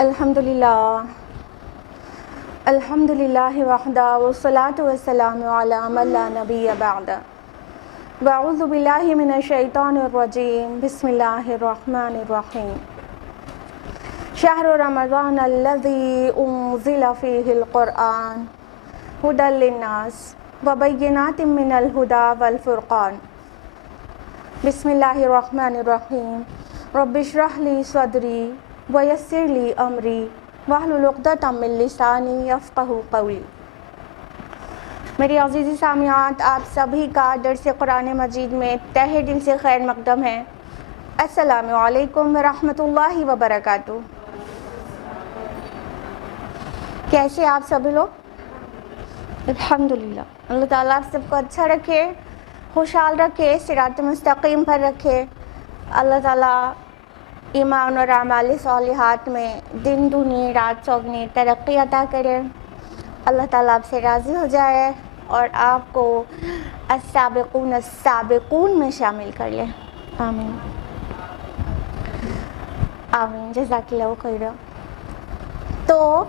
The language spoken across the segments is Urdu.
الحمدللہ وحدہ والصلاة والسلام علی من لا نبی بعد واعوذ باللہ من الشیطان الرجیم بسم اللہ الرحمن الرحیم شہر رمضان الذی انزل فیہ القرآن ھدی للناس وبینات من الھدی والفرقان بسم اللہ الرحمن الرحیم رب اشرح لی صدری ویسر لی امری واحلل عقدۃ من لسانی یفقہوا قولی۔ میری عزیزی سامعات، آپ سبھی کا درس قرآن مجید میں تہہ دل سے خیر مقدم ہے۔ السلام علیکم ورحمۃ اللہ وبرکاتہ۔ کیسے آپ سبھی لوگ؟ الحمدللہ۔ اللہ تعالیٰ آپ سب کو اچھا رکھے، خوشحال رکھے، صراط مستقیم پر رکھے۔ اللہ تعالیٰ ایمان اور اعمال صالحات میں دن دگنی رات چوگنی ترقی عطا کرے۔ اللہ تعالیٰ آپ سے راضی ہو جائے اور آپ کو السابقون السابقون میں شامل کر لے۔ آمین آمین، جزاک اللہ خیر۔ تو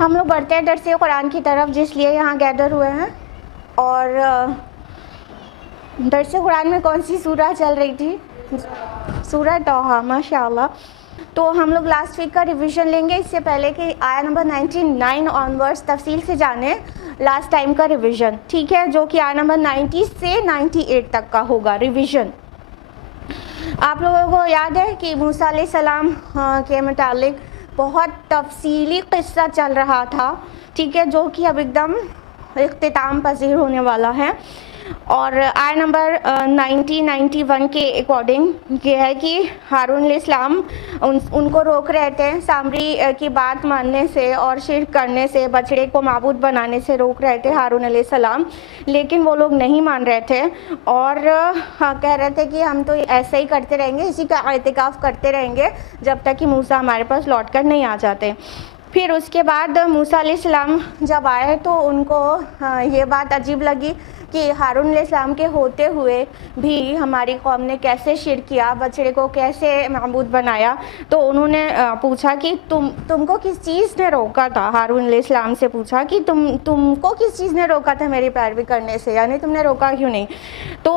ہم لوگ بڑھتے ہیں درس قرآن کی طرف، جس لیے یہاں گیدر ہوئے ہیں۔ اور درس قرآن میں کون سی سورہ چل رہی تھی؟ سورہ طٰہٰ، ماشاء اللہ۔ تو ہم لوگ لاسٹ ویک کا ریویژن لیں گے، اس سے پہلے کہ آیا نمبر 99 آنورڈس تفصیل سے جانیں لاسٹ ٹائم کا ریویژن، ٹھیک ہے، جو کہ آیا نمبر 90 سے 98 تک کا ہوگا ریویژن۔ آپ لوگوں کو یاد ہے کہ موسیٰ علیہ السلام کے متعلق بہت تفصیلی قصہ چل رہا تھا، ٹھیک ہے، جو کہ اب ایک دم اختتام پذیر ہونے والا ہے۔ اور آیا نمبر 91 کے اکارڈنگ یہ ہے کہ ہارون علیہ السلام ان کو روک رہے تھے سامری کی بات ماننے سے اور شرک کرنے سے، بچڑے کو معبود بنانے سے روک رہے تھے ہارون علیہ السلام، لیکن وہ لوگ نہیں مان رہے تھے اور کہہ رہے تھے کہ ہم تو ایسے ہی کرتے رہیں گے، اسی کا اعتکاف کرتے رہیں گے جب تک کہ موسیٰ ہمارے پاس لوٹ کر نہیں آ جاتے۔ پھر اس کے بعد موسیٰ علیہ السلام جب آئے تو ان کو یہ بات عجیب لگی کہ ہارون علیہ السلام کے ہوتے ہوئے بھی ہماری قوم نے کیسے شرک کیا، بچڑے کو کیسے معبود بنایا۔ تو انہوں نے پوچھا کہ تم کو کس چیز نے روکا تھا، ہارون علیہ السلام سے پوچھا کہ تم کو کس چیز نے روکا تھا میری پیروی کرنے سے، یعنی تم نے روکا کیوں نہیں؟ تو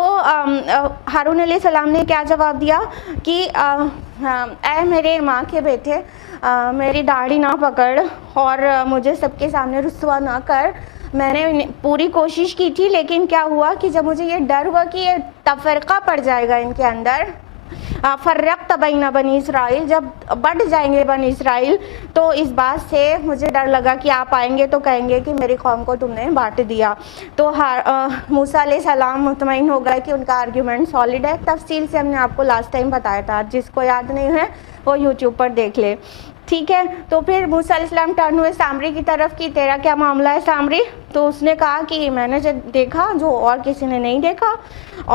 ہارون علیہ السلام نے کیا جواب دیا کہ اے میرے ماں کے بیٹے، میری داڑھی نہ پکڑ اور مجھے سب کے سامنے رسوا نہ کر۔ میں نے پوری کوشش کی تھی، لیکن کیا ہوا کہ جب مجھے یہ ڈر ہوا کہ یہ تفرقہ پڑ جائے گا ان کے اندر، فرقت بین بنی اسرائیل، جب بٹ جائیں گے بنی اسرائیل، تو اس بات سے مجھے ڈر لگا کہ آپ آئیں گے تو کہیں گے کہ میری قوم کو تم نے بانٹ دیا۔ تو موسیٰ علیہ السلام مطمئن ہو گئے کہ ان کا آرگیومنٹ سالڈ ہے۔ تفصیل سے ہم نے آپ کو لاسٹ ٹائم بتایا تھا، جس کو یاد نہیں ہے وہ یوٹیوب پر دیکھ لے، ٹھیک ہے۔ تو پھر موسیٰ علیہ السلام ٹرن ہوئے سامری کی طرف کہ تیرا کیا معاملہ ہے سامری؟ تو اس نے کہا کہ میں نے دیکھا جو اور کسی نے نہیں دیکھا،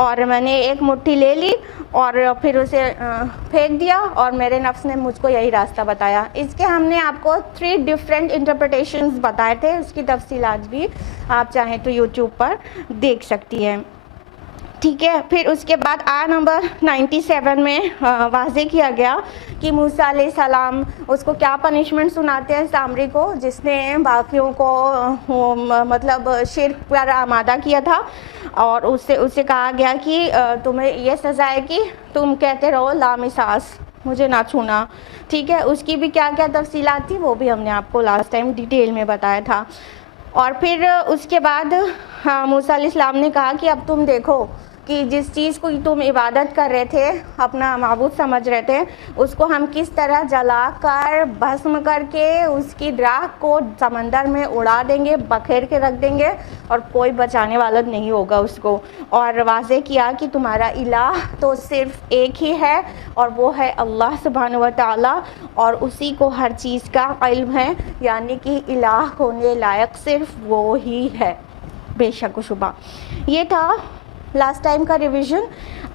اور میں نے ایک مٹھی لے لی اور پھر اسے پھینک دیا اور میرے نفس نے مجھ کو یہی راستہ بتایا۔ اس کے ہم نے آپ کو 3 ڈفرینٹ انٹرپریٹیشنز بتائے تھے، اس کی تفصیلات بھی آپ چاہیں تو یوٹیوب پر دیکھ سکتی ہیں، ٹھیک ہے۔ پھر اس کے بعد آیا نمبر 97 میں واضح کیا گیا کہ موسیٰ علیہ السلام اس کو کیا پنشمنٹ سناتے ہیں سامری کو، جس نے باقیوں کو مطلب شرک پر آمادہ کیا تھا، اور اسے کہا گیا کہ تمہیں یہ سزا ہے کہ تم کہتے رہو لامساس، مجھے نہ چھونا، ٹھیک ہے۔ اس کی بھی کیا کیا تفصیلات تھی وہ بھی ہم نے آپ کو لاسٹ ٹائم ڈیٹیل میں بتایا تھا۔ اور پھر اس کے بعد موسیٰ علیہ السلام نے کہا کہ اب تم دیکھو کہ جس چیز کو تم عبادت کر رہے تھے، اپنا معبود سمجھ رہے تھے، اس کو ہم کس طرح جلا کر بھسم کر کے اس کی راکھ کو سمندر میں اڑا دیں گے، بکھیر کے رکھ دیں گے، اور کوئی بچانے والا نہیں ہوگا اس کو۔ اور واضح کیا کہ تمہارا الہ تو صرف ایک ہی ہے، اور وہ ہے اللہ سبحانہ و تعالیٰ، اور اسی کو ہر چیز کا علم ہے، یعنی کہ الہ ہونے لائق صرف وہ ہی ہے، بے شک و شبہ۔ یہ تھا لاسٹ ٹائم کا ریویژن۔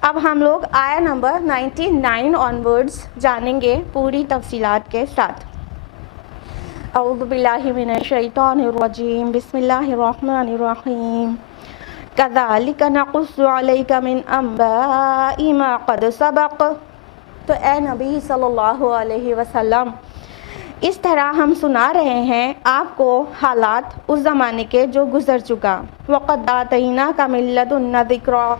اب ہم لوگ آیا نمبر 99 آنورڈز جانیں گے پوری تفصیلات کے ساتھ۔ اعوذ باللہ من الشیطان الرجیم، بسم اللہ الرحمن الرحیم۔ کذالک نقص علیک من انباء ما قد سبق۔ تو اے نبی صلی اللہ علیہ وسلم، اس طرح ہم سنا رہے ہیں آپ کو حالات اس زمانے کے جو گزر چکا. وَقَدْ آتَيْنَاكَ مِن لَّدُنَّا ذِكْرًا,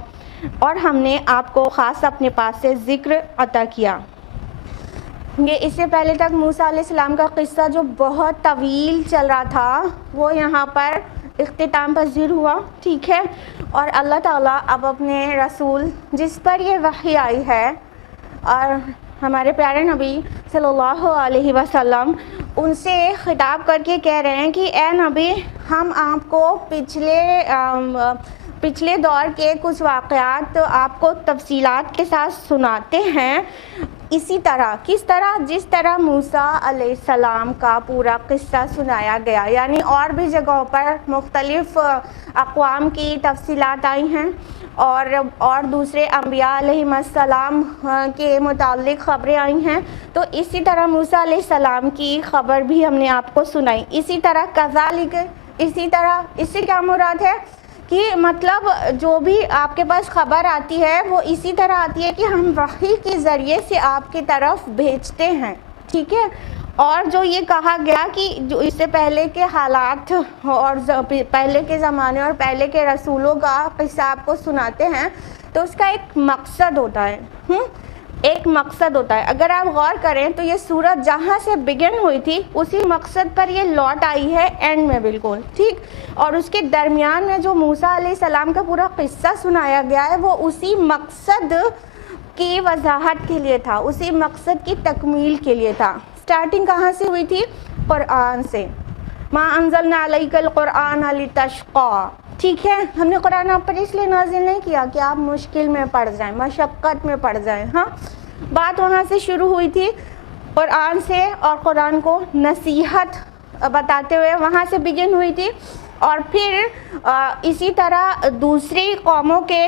اور ہم نے آپ کو خاص اپنے پاس سے ذکر عطا کیا. یہ اس سے پہلے تک موسیٰ علیہ السلام کا قصہ جو بہت طویل چل رہا تھا وہ یہاں پر اختتام پذیر ہوا. ٹھیک ہے, اور اللہ تعالیٰ اب اپنے رسول جس پر یہ وحی آئی ہے اور ہمارے پیارے نبی صلی اللہ علیہ وسلم, ان سے خطاب کر کے کہہ رہے ہیں کہ اے نبی, ہم آپ کو پچھلے دور کے کچھ واقعات آپ کو تفصیلات کے ساتھ سناتے ہیں. اسی طرح, کس طرح, جس طرح موسیٰ علیہ السلام کا پورا قصہ سنایا گیا, یعنی اور بھی جگہوں پر مختلف اقوام کی تفصیلات آئی ہیں اور دوسرے انبیاء علیہ السلام کے متعلق خبریں آئی ہیں. تو اسی طرح موسیٰ علیہ السلام کی خبر بھی ہم نے آپ کو سنائی. اسی طرح کذالک, اسی طرح, اس سے کیا مراد ہے کہ مطلب جو بھی آپ کے پاس خبر آتی ہے وہ اسی طرح آتی ہے کہ ہم وحی کے ذریعے سے آپ کی طرف بھیجتے ہیں. ٹھیک ہے, اور جو یہ کہا گیا کہ جو اس سے پہلے کے حالات اور پہلے کے زمانے اور پہلے کے رسولوں کا قصہ آپ کو سناتے ہیں, تو اس کا ایک مقصد ہوتا ہے. ایک مقصد ہوتا ہے. اگر آپ غور کریں تو یہ سورت جہاں سے بگن ہوئی تھی اسی مقصد پر یہ لوٹ آئی ہے اینڈ میں بالکل. ٹھیک, اور اس کے درمیان میں جو موسیٰ علیہ السلام کا پورا قصہ سنایا گیا ہے وہ اسی مقصد کی وضاحت کے لیے تھا, اسی مقصد کی تکمیل کے لیے تھا. سٹارٹنگ کہاں سے ہوئی تھی؟ قرآن سے. ما انزلنا علیک القرآن لتشقی. ٹھیک ہے, ہم نے قرآن آپ پر اس لیے نازل نہیں کیا کہ آپ مشکل میں پڑ جائیں, مشقت میں پڑ جائیں. ہاں, بات وہاں سے شروع ہوئی تھی قرآن سے, اور قرآن کو نصیحت بتاتے ہوئے وہاں سے بگن ہوئی تھی. اور پھر اسی طرح دوسری قوموں کے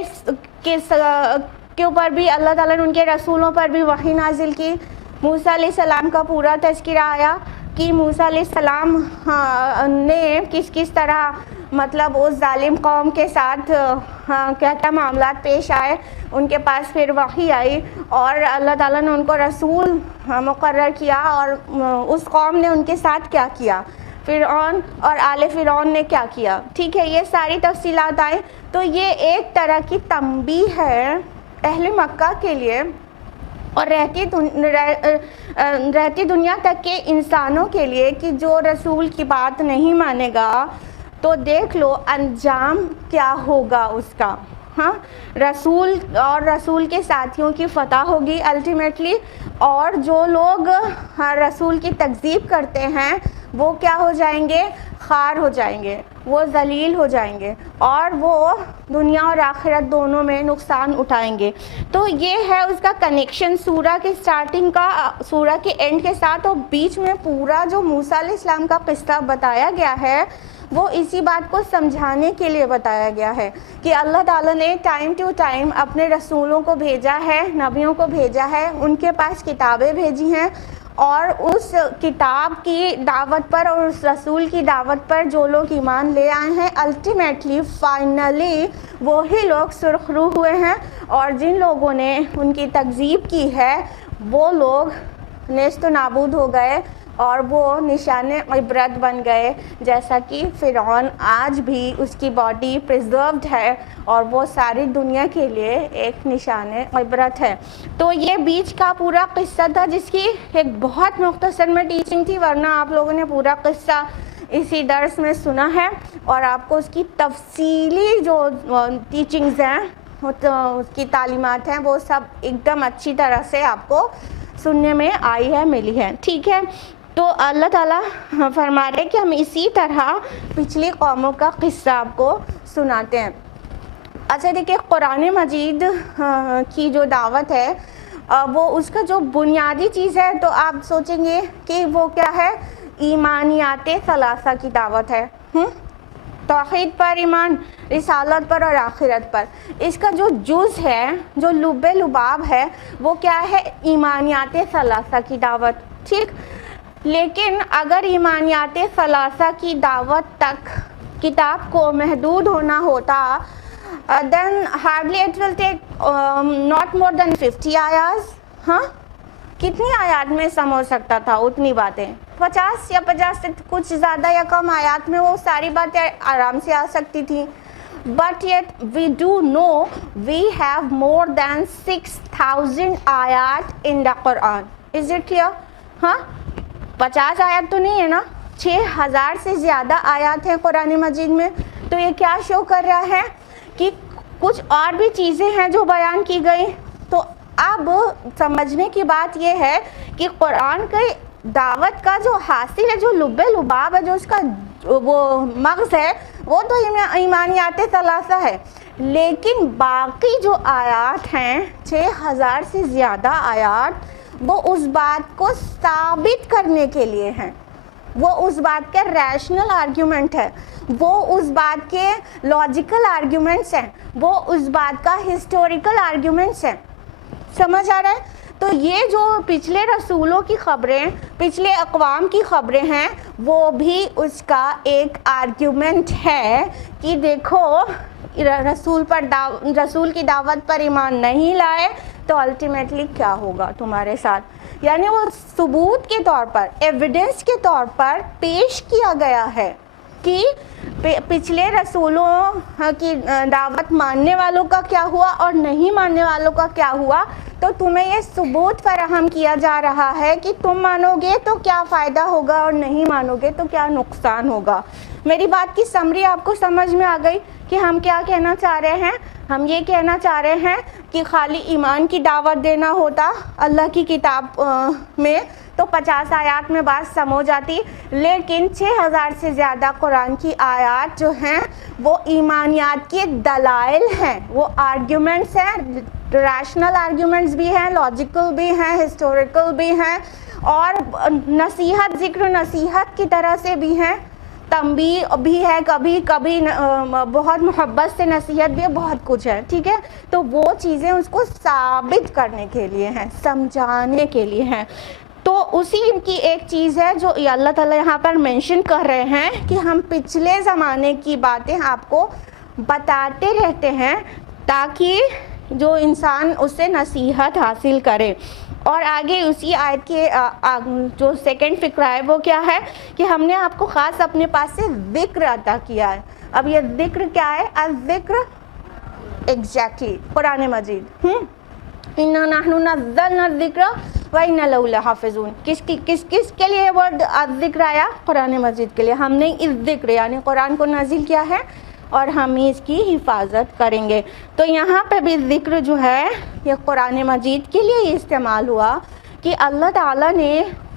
اوپر بھی اللہ تعالیٰ نے ان کے رسولوں پر بھی وحی نازل کی. موسیٰ علیہ السلام کا پورا تذکرہ آیا کہ موسیٰ علیہ السلام نے کس طرح مطلب اس ظالم قوم کے ساتھ کیا معاملات پیش آئے. ان کے پاس پھر وحی آئی اور اللہ تعالیٰ نے ان کو رسول مقرر کیا, اور اس قوم نے ان کے ساتھ کیا کیا, فرعون اور آل فرعون نے کیا کیا. ٹھیک ہے, یہ ساری تفصیلات آئیں. تو یہ ایک طرح کی تنبیہ ہے اہل مکہ کے لیے اور رہتی دنیا تک کے انسانوں کے لیے کہ جو رسول کی بات نہیں مانے گا تو دیکھ لو انجام کیا ہوگا اس کا. ہاں, رسول اور رسول کے ساتھیوں کی فتح ہوگی الٹیمیٹلی, اور جو لوگ رسول کی تکذیب کرتے ہیں وہ کیا ہو جائیں گے؟ خوار ہو جائیں گے, وہ ذلیل ہو جائیں گے, اور وہ دنیا اور آخرت دونوں میں نقصان اٹھائیں گے. تو یہ ہے اس کا کنیکشن سورہ کے سٹارٹنگ کا سورہ کے اینڈ کے ساتھ, اور بیچ میں پورا جو موسیٰ علیہ السلام کا قصہ بتایا گیا ہے وہ اسی بات کو سمجھانے کے لیے بتایا گیا ہے کہ اللہ تعالیٰ نے ٹائم ٹو ٹائم اپنے رسولوں کو بھیجا ہے, نبیوں کو بھیجا ہے, ان کے پاس کتابیں بھیجی ہیں, اور اس کتاب کی دعوت پر اور اس رسول کی دعوت پر جو لوگ ایمان لے آئے ہیں الٹیمیٹلی فائنلی وہی لوگ سرخرو ہوئے ہیں, اور جن لوگوں نے ان کی تکذیب کی ہے وہ لوگ نیست و نابود ہو گئے اور وہ نشان عبرت بن گئے. جیسا کہ فرعون آج بھی اس کی باڈی پریزروڈ ہے اور وہ ساری دنیا کے لیے ایک نشان عبرت ہے. تو یہ بیچ کا پورا قصہ تھا جس کی ایک بہت مختصر میں ٹیچنگ تھی, ورنہ آپ لوگوں نے پورا قصہ اسی درس میں سنا ہے اور آپ کو اس کی تفصیلی جو ٹیچنگز ہیں اس کی تعلیمات ہیں وہ سب ایک دم اچھی طرح سے آپ کو سننے میں آئی ہے, ملی ہے. ٹھیک ہے, تو اللہ تعالیٰ فرما رہے کہ ہم اسی طرح پچھلی قوموں کا قصہ آپ کو سناتے ہیں. اچھا دیکھیں, قرآن مجید کی جو دعوت ہے وہ اس کا جو بنیادی چیز ہے تو آپ سوچیں گے کہ وہ کیا ہے؟ ایمانیات ثلاثہ کی دعوت ہے. توحید پر ایمان, رسالت پر اور آخرت پر. اس کا جو جز ہے, جو لب لباب ہے وہ کیا ہے؟ ایمانیات ثلاثہ کی دعوت. ٹھیک, لیکن اگر ایمانیات ثلاثہ کی دعوت تک کتاب کو محدود ہونا ہوتا then hardly it will take not more than 50 ayahs. ہاں, کتنی آیات میں سم ہو سکتا تھا اتنی باتیں؟ 50 یا 50 سے کچھ زیادہ یا کم آیات میں وہ ساری باتیں آرام سے آ سکتی تھیں. But yet we do know we have more than 6,000 آیات in the Quran. Is it clear? ہاں 50 آیات تو نہیں ہے نا, 6,000 سے زیادہ آیات ہیں قرآن مجید میں. تو یہ کیا شو کر رہا ہے کہ کچھ اور بھی چیزیں ہیں جو بیان کی گئی. تو اب سمجھنے کی بات یہ ہے کہ قرآن کے دعوت کا جو حاصل ہے, جو لب لباب ہے, جو اس کا وہ مغز ہے, وہ تو ایمانیات ثلاثہ ہے. لیکن باقی جو آیات ہیں 6,000 سے زیادہ آیات, وہ اس بات کو ثابت کرنے کے لیے ہیں, وہ اس بات کے ریشنل آرگیومنٹ ہے, وہ اس بات کے لاجیکل آرگیومنٹس ہیں, وہ اس بات کا ہسٹوریکل آرگیومنٹس ہیں. سمجھ آ رہا ہے؟ تو یہ جو پچھلے رسولوں کی خبریں, پچھلے اقوام کی خبریں ہیں, وہ بھی اس کا ایک آرگیومنٹ ہے کہ دیکھو رسول کی دعوت پر ایمان نہیں لائے تو الٹیمیٹلی کیا ہوگا تمہارے ساتھ. یعنی وہ ثبوت کے طور پر, ایویڈنس کے طور پر پیش کیا گیا ہے کہ پچھلے رسولوں کی دعوت ماننے والوں کا کیا ہوا اور نہیں ماننے والوں کا کیا ہوا. تو تمہیں یہ ثبوت فراہم کیا جا رہا ہے کہ تم مانو گے تو کیا فائدہ ہوگا اور نہیں مانو گے تو کیا نقصان ہوگا. میری بات کی سمری آپ کو سمجھ میں آ گئی کہ ہم کیا کہنا چاہ رہے ہیں؟ ہم یہ کہنا چاہ رہے ہیں کہ خالی ایمان کی دعوت دینا ہوتا اللہ کی کتاب میں تو 50 آیات میں بات سمجھ جاتی, لیکن 6,000 سے زیادہ قرآن کی آیات جو ہیں وہ ایمانیات کے دلائل ہیں, وہ آرگیومنٹس ہیں, ریشنل آرگیومنٹس بھی ہیں, لاجیکل بھی ہیں, ہسٹوریکل بھی ہیں, اور نصیحت, ذکر نصیحت کی طرح سے بھی ہیں, تنبیہ بھی ہے, کبھی کبھی بہت محبت سے نصیحت بھی ہے, بہت کچھ ہے. ٹھیک ہے, تو وہ چیزیں اس کو ثابت کرنے کے لیے ہیں, سمجھانے کے لیے ہیں. تو اسی کی ایک چیز ہے جو اللہ تعالیٰ یہاں پر مینشن کر رہے ہیں کہ ہم پچھلے زمانے کی باتیں آپ کو بتاتے رہتے ہیں تاکہ جو انسان اس سے نصیحت حاصل کرے. اور آگے اسی آیت کے جو سیکنڈ فقرہ ہے وہ کیا ہے کہ ہم نے آپ کو خاص اپنے پاس سے ذکر عطا کیا ہے. اب یہ ذکر کیا ہے؟ الذکر ایگزیکٹلی قرآن مجید. اِنَّا نَحْنُ نَزَّلْنَا الذِّکْرَ وَإِنَّا لَهُ لَحَافِظُونَ. کس کے لیے ورڈ الذکر آیا؟ قرآن مجید کے لیے. ہم نے اس ذکر یعنی قرآن کو نازل کیا ہے اور ہم اس کی حفاظت کریں گے. تو یہاں پہ بھی ذکر جو ہے یہ قرآن مجید کے لیے استعمال ہوا کہ اللہ تعالیٰ نے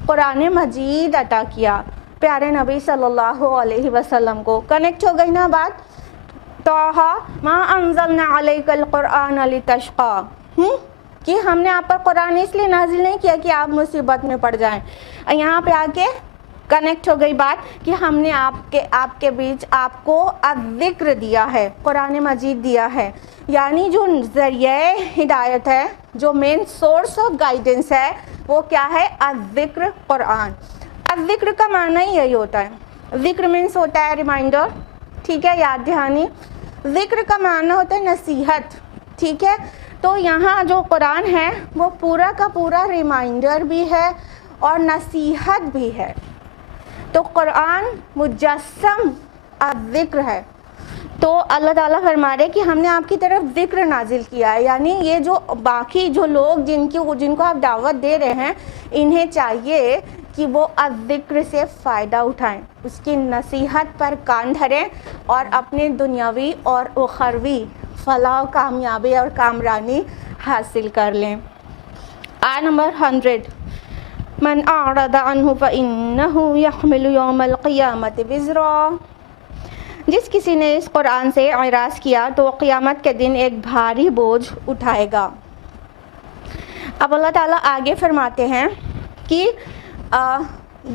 قرآن مجید عطا کیا پیارے نبی صلی اللہ علیہ وسلم کو. کنیکٹ ہو گئی نا بات؟ طٰہٰ مَا أَنزَلْنَا عَلَيْكَ الْقُرْآنَ لِتَشْقَىٰ, کہ ہم نے آپ پر قرآن اس لیے نازل نہیں کیا کہ آپ مصیبت میں پڑ جائیں. یہاں پہ آ کے کنیکٹ ہو گئی بات کہ ہم نے آپ کے بیچ آپ کو الذکر دیا ہے, قرآن مجید دیا ہے, یعنی جو ذریعہ ہدایت ہے, جو مین سورس آف گائیڈنس ہے وہ کیا ہے؟ الذکر قرآن. الذکر کا معنی یہی ہوتا ہے. ذکر مینس ہوتا ہے ریمائنڈر, ٹھیک ہے, یاد دہانی. ذکر کا معنی ہوتا ہے نصیحت, ٹھیک ہے. تو یہاں جو قرآن ہے وہ پورا کا پورا ریمائنڈر بھی ہے اور نصیحت بھی ہے. تو قرآن مجسم الذکر ہے. تو اللہ تعالیٰ فرما رہے کہ ہم نے آپ کی طرف ذکر نازل کیا ہے, یعنی یہ جو باقی جو لوگ جن کو آپ دعوت دے رہے ہیں انہیں چاہیے کہ وہ الذکر سے فائدہ اٹھائیں, اس کی نصیحت پر کان دھریں اور اپنے دنیاوی اور اخروی فلاح و کامیابی اور کامرانی حاصل کر لیں. آیت نمبر 100. من اعرض عنہ فإنہ یحمل یوم القیامت وزرا. جس کسی نے اس قرآن سے اعراض کیا تو وہ قیامت کے دن ایک بھاری بوجھ اٹھائے گا. اب اللہ تعالیٰ آگے فرماتے ہیں کہ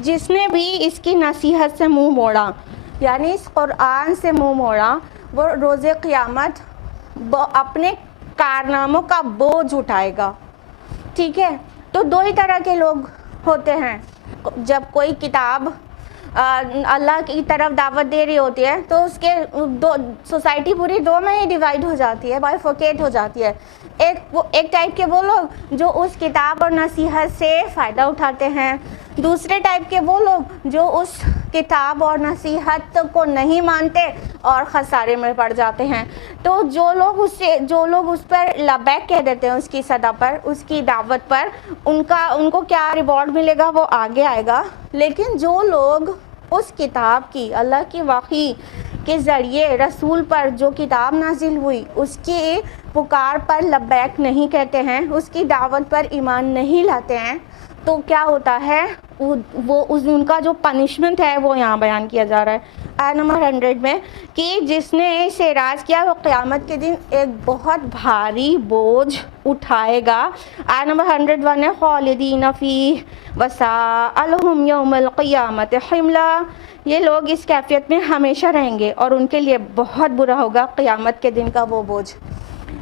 جس نے بھی اس کی نصیحت سے منہ موڑا, یعنی اس قرآن سے منہ موڑا, وہ روز قیامت اپنے کارناموں کا بوجھ اٹھائے گا. ٹھیک ہے, تو دو ہی طرح کے لوگ ہوتے ہیں. جب کوئی کتاب اللہ کی طرف دعوت دے رہی ہوتی ہے تو اس کے سوسائٹی پوری دو میں ہی ڈیوائڈ ہو جاتی ہے، بائیفورکیٹ ہو جاتی ہے۔ ایک ٹائپ کے وہ لوگ جو اس کتاب اور نصیحت سے فائدہ اٹھاتے ہیں، دوسرے ٹائپ کے وہ لوگ جو اس کتاب اور نصیحت کو نہیں مانتے اور خسارے میں پڑ جاتے ہیں۔ تو جو لوگ اس پر لبیک کہہ دیتے ہیں، اس کی صدا پر، اس کی دعوت پر، ان کو کیا ریوارڈ ملے گا وہ آگے آئے گا۔ لیکن جو لوگ اس کتاب کی، اللہ کی وحی کے ذریعے رسول پر جو کتاب نازل ہوئی اس کی پکار پر لبیک نہیں کہتے ہیں، اس کی دعوت پر ایمان نہیں لاتے ہیں، تو کیا ہوتا ہے، ان کا جو پنشمنٹ ہے وہ یہاں بیان کیا جا رہا ہے آیت نمبر 100 میں، کہ جس نے اسے راز کیا وہ قیامت کے دن ایک بہت بھاری بوجھ اٹھائے گا۔ آیت نمبر 101 ہے خالدین فیہ وساء لہم یوم القیامت حملا، یہ لوگ اس کیفیت میں ہمیشہ رہیں گے اور ان کے لیے بہت برا ہوگا قیامت کے دن کا وہ بوجھ۔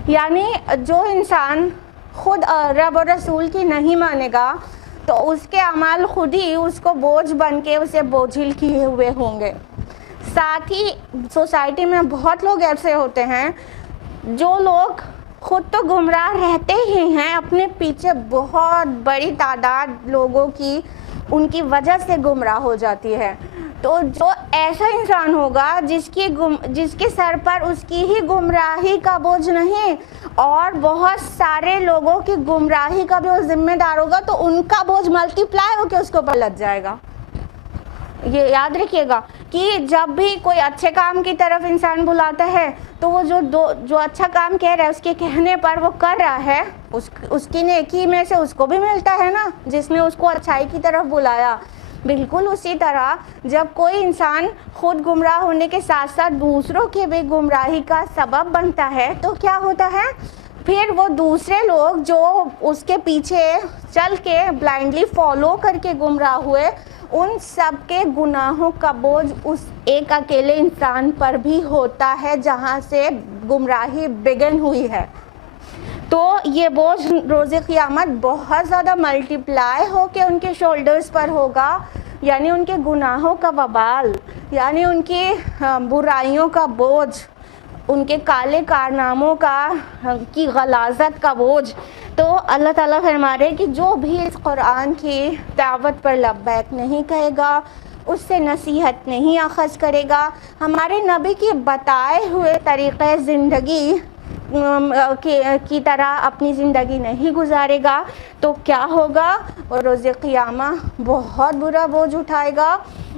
یعنی جو انسان خود رب اور رسول کی نہیں مانے گا تو اس کے اعمال خود ہی اس کو بوجھ بن کے اسے بوجھل کیے ہوئے ہوں گے۔ ساتھ ہی سوسائٹی میں بہت لوگ ایسے ہوتے ہیں جو لوگ خود تو گمراہ رہتے ہی ہیں، اپنے پیچھے بہت بڑی تعداد لوگوں کی ان کی وجہ سے گمراہ ہو جاتی ہے۔ تو جو ایسا انسان ہوگا جس کے سر پر اس کی ہی گمراہی کا بوجھ نہیں اور بہت سارے لوگوں کی گمراہی کا بھی وہ ذمہ دار ہوگا، تو ان کا بوجھ ملٹی پلائی ہو کے اس کے اوپر لگ جائے گا۔ یہ یاد رکھیے گا کہ جب بھی کوئی اچھے کام کی طرف انسان بلاتا ہے تو وہ جو اچھا کام کہہ رہا ہے اس کے کہنے پر وہ کر رہا ہے، اس کی نیکی میں سے اس کو بھی ملتا ہے نا، جس نے اس کو اچھائی کی طرف بلایا۔ بالکل اسی طرح جب کوئی انسان خود گمراہ ہونے کے ساتھ ساتھ دوسروں کی بھی گمراہی کا سبب بنتا ہے تو کیا ہوتا ہے، پھر وہ دوسرے لوگ جو اس کے پیچھے چل کے بلائنڈلی فالو کر کے گمراہ ہوئے، ان سب کے گناہوں کا بوجھ اس ایک اکیلے انسان پر بھی ہوتا ہے جہاں سے گمراہی بگن ہوئی ہے۔ تو یہ بوجھ روز قیامت بہت زیادہ ملٹی پلائی ہو کے ان کے شولڈرز پر ہوگا، یعنی ان کے گناہوں کا وبال، یعنی ان کی برائیوں کا بوجھ، ان کے کالے کارناموں کی غلاظت کا بوجھ۔ تو اللہ تعالیٰ فرما رہے کہ جو بھی اس قرآن کی دعوت پر لبیک نہیں کہے گا، اس سے نصیحت نہیں اخذ کرے گا، ہمارے نبی کی بتائے ہوئے طریقے زندگی کی طرح اپنی زندگی نہیں گزارے گا، تو کیا ہوگا، اور روز قیامہ بہت برا بوجھ اٹھائے گا،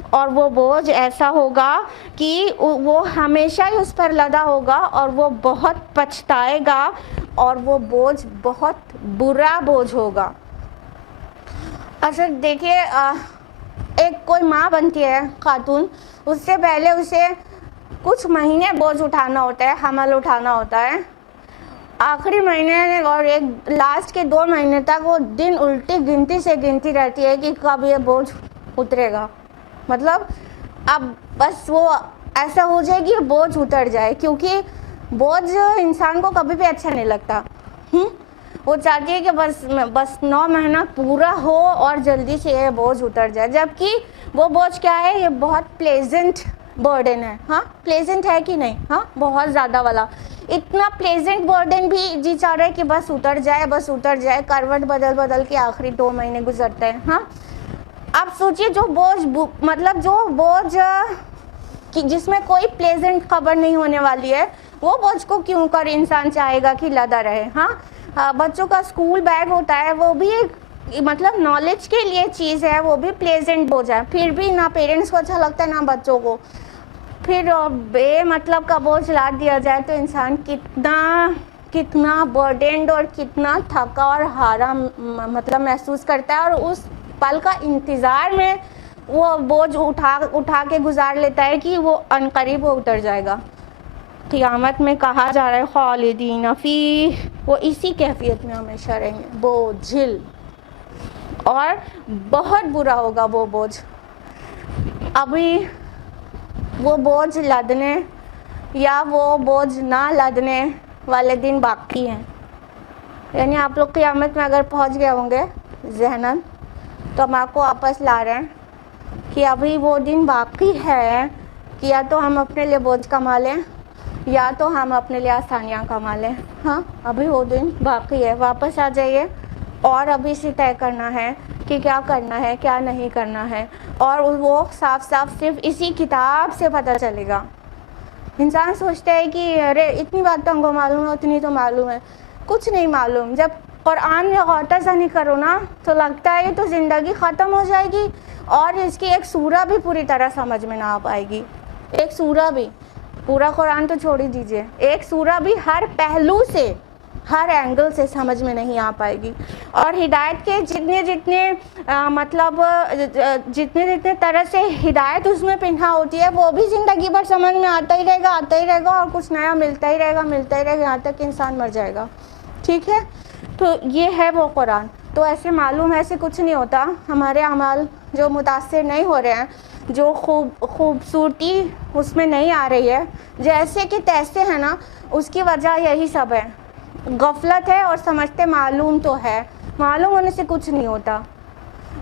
اور وہ بوجھ ایسا ہوگا کہ وہ ہمیشہ ہی اس پر لدا ہوگا اور وہ بہت پچھتائے گا، اور وہ بوجھ بہت برا بوجھ ہوگا۔ اچھا دیکھیے، ایک کوئی ماں بنتی ہے خاتون، اس سے پہلے اسے کچھ مہینے بوجھ اٹھانا ہوتا ہے، حمل اٹھانا ہوتا ہے، آخری مہینے اور ایک لاسٹ کے 2 مہینے تک وہ دن الٹی گنتی سے گنتی رہتی ہے کہ کب یہ بوجھ اترے گا، مطلب اب بس وہ ایسا ہو جائے گی بوجھ اتر جائے، کیونکہ بوجھ انسان کو کبھی بھی اچھا نہیں لگتا، وہ چاہتی ہے کہ بس 9 مہینہ پورا ہو اور جلدی سے یہ بوجھ اتر جائے، جبکہ وہ بوجھ کیا ہے، یہ بہت پلیزنٹ برڈن ہے۔ ہاں پلیزنٹ ہے کہ نہیں؟ ہاں بہت زیادہ والا، اتنا پلیزنٹ برڈن بھی جی چاہ رہا ہے کہ بس اتر جائے، بس اتر جائے، کروٹ بدل کے آخری 2 مہینے گزرتے ہیں۔ ہاں اب سوچئے جو بوجھ، مطلب جو بوجھ جس میں کوئی پلیزنٹ خبر نہیں ہونے والی ہے، وہ بوجھ کو کیوں کر انسان چاہے گا کہ لدا رہے۔ ہاں بچوں کا اسکول بیگ ہوتا ہے، وہ بھی ایک مطلب نالج کے لیے چیز ہے، وہ بھی پلیزنٹ بوجھ ہے، پھر بھی نہ پیرنٹس کو اچھا لگتا ہے نہ بچوں کو، پھر بے مطلب کا بوجھ لاد دیا جائے تو انسان کتنا برڈنڈ اور کتنا تھکا اور ہارا مطلب محسوس کرتا ہے، اور اس پل کا انتظار میں وہ بوجھ اٹھا کے گزار لیتا ہے کہ وہ عنقریب وہ اتر جائے گا۔ قیامت میں کہا جا رہا ہے خالدین فیہ، وہ اسی کیفیت میں ہمیشہ رہیں گے، بوجھل، اور بہت برا ہوگا وہ بوجھ۔ ابھی وہ بوجھ لدنے یا وہ بوجھ نہ لدنے والے دن باقی ہیں، یعنی آپ لوگ قیامت میں اگر پہنچ گئے ہوں گے ذہناً، تو ہم آپ کو واپس لا رہے ہیں کہ ابھی وہ دن باقی ہے کہ یا تو ہم اپنے لیے بوجھ کما لیں یا تو ہم اپنے لیے آسانیاں کما لیں. ہاں ابھی وہ دن باقی ہے, واپس آ جائیے اور ابھی سے طے کرنا ہے کہ کیا کرنا ہے کیا نہیں کرنا ہے, اور وہ صاف صاف صرف اسی کتاب سے پتہ چلے گا. انسان سوچتا ہے کہ ارے اتنی بات تو ہم کو معلوم ہے, اتنی تو معلوم ہے. کچھ نہیں معلوم. جب قرآن میں غوطہ زنی کرو نا تو لگتا ہے تو زندگی ختم ہو جائے گی اور اس کی ایک سورہ بھی پوری طرح سمجھ میں نہ آ پائے گی. ایک سورہ بھی, پورا قرآن تو چھوڑ ہی دیجیے, ایک سورہ بھی ہر پہلو سے ہر اینگل سے سمجھ میں نہیں آ پائے گی. اور ہدایت کے جتنے مطلب جتنے طرح سے ہدایت اس میں پنہا ہوتی ہے وہ بھی زندگی بھر سمجھ میں آتا ہی رہے گا اور کچھ نیا ملتا ہی رہے گا یہاں تک کہ انسان مر جائے گا. ٹھیک ہے, تو یہ ہے وہ قرآن. تو ایسے معلوم ایسے کچھ نہیں ہوتا. ہمارے اعمال جو متاثر نہیں ہو رہے ہیں, جو خوبصورتی اس میں نہیں آ رہی ہے, جیسے کہ تیسے ہے نا, اس کی وجہ یہی سب ہے. غفلت ہے اور سمجھتے معلوم تو ہے, معلوم ہونے سے کچھ نہیں ہوتا.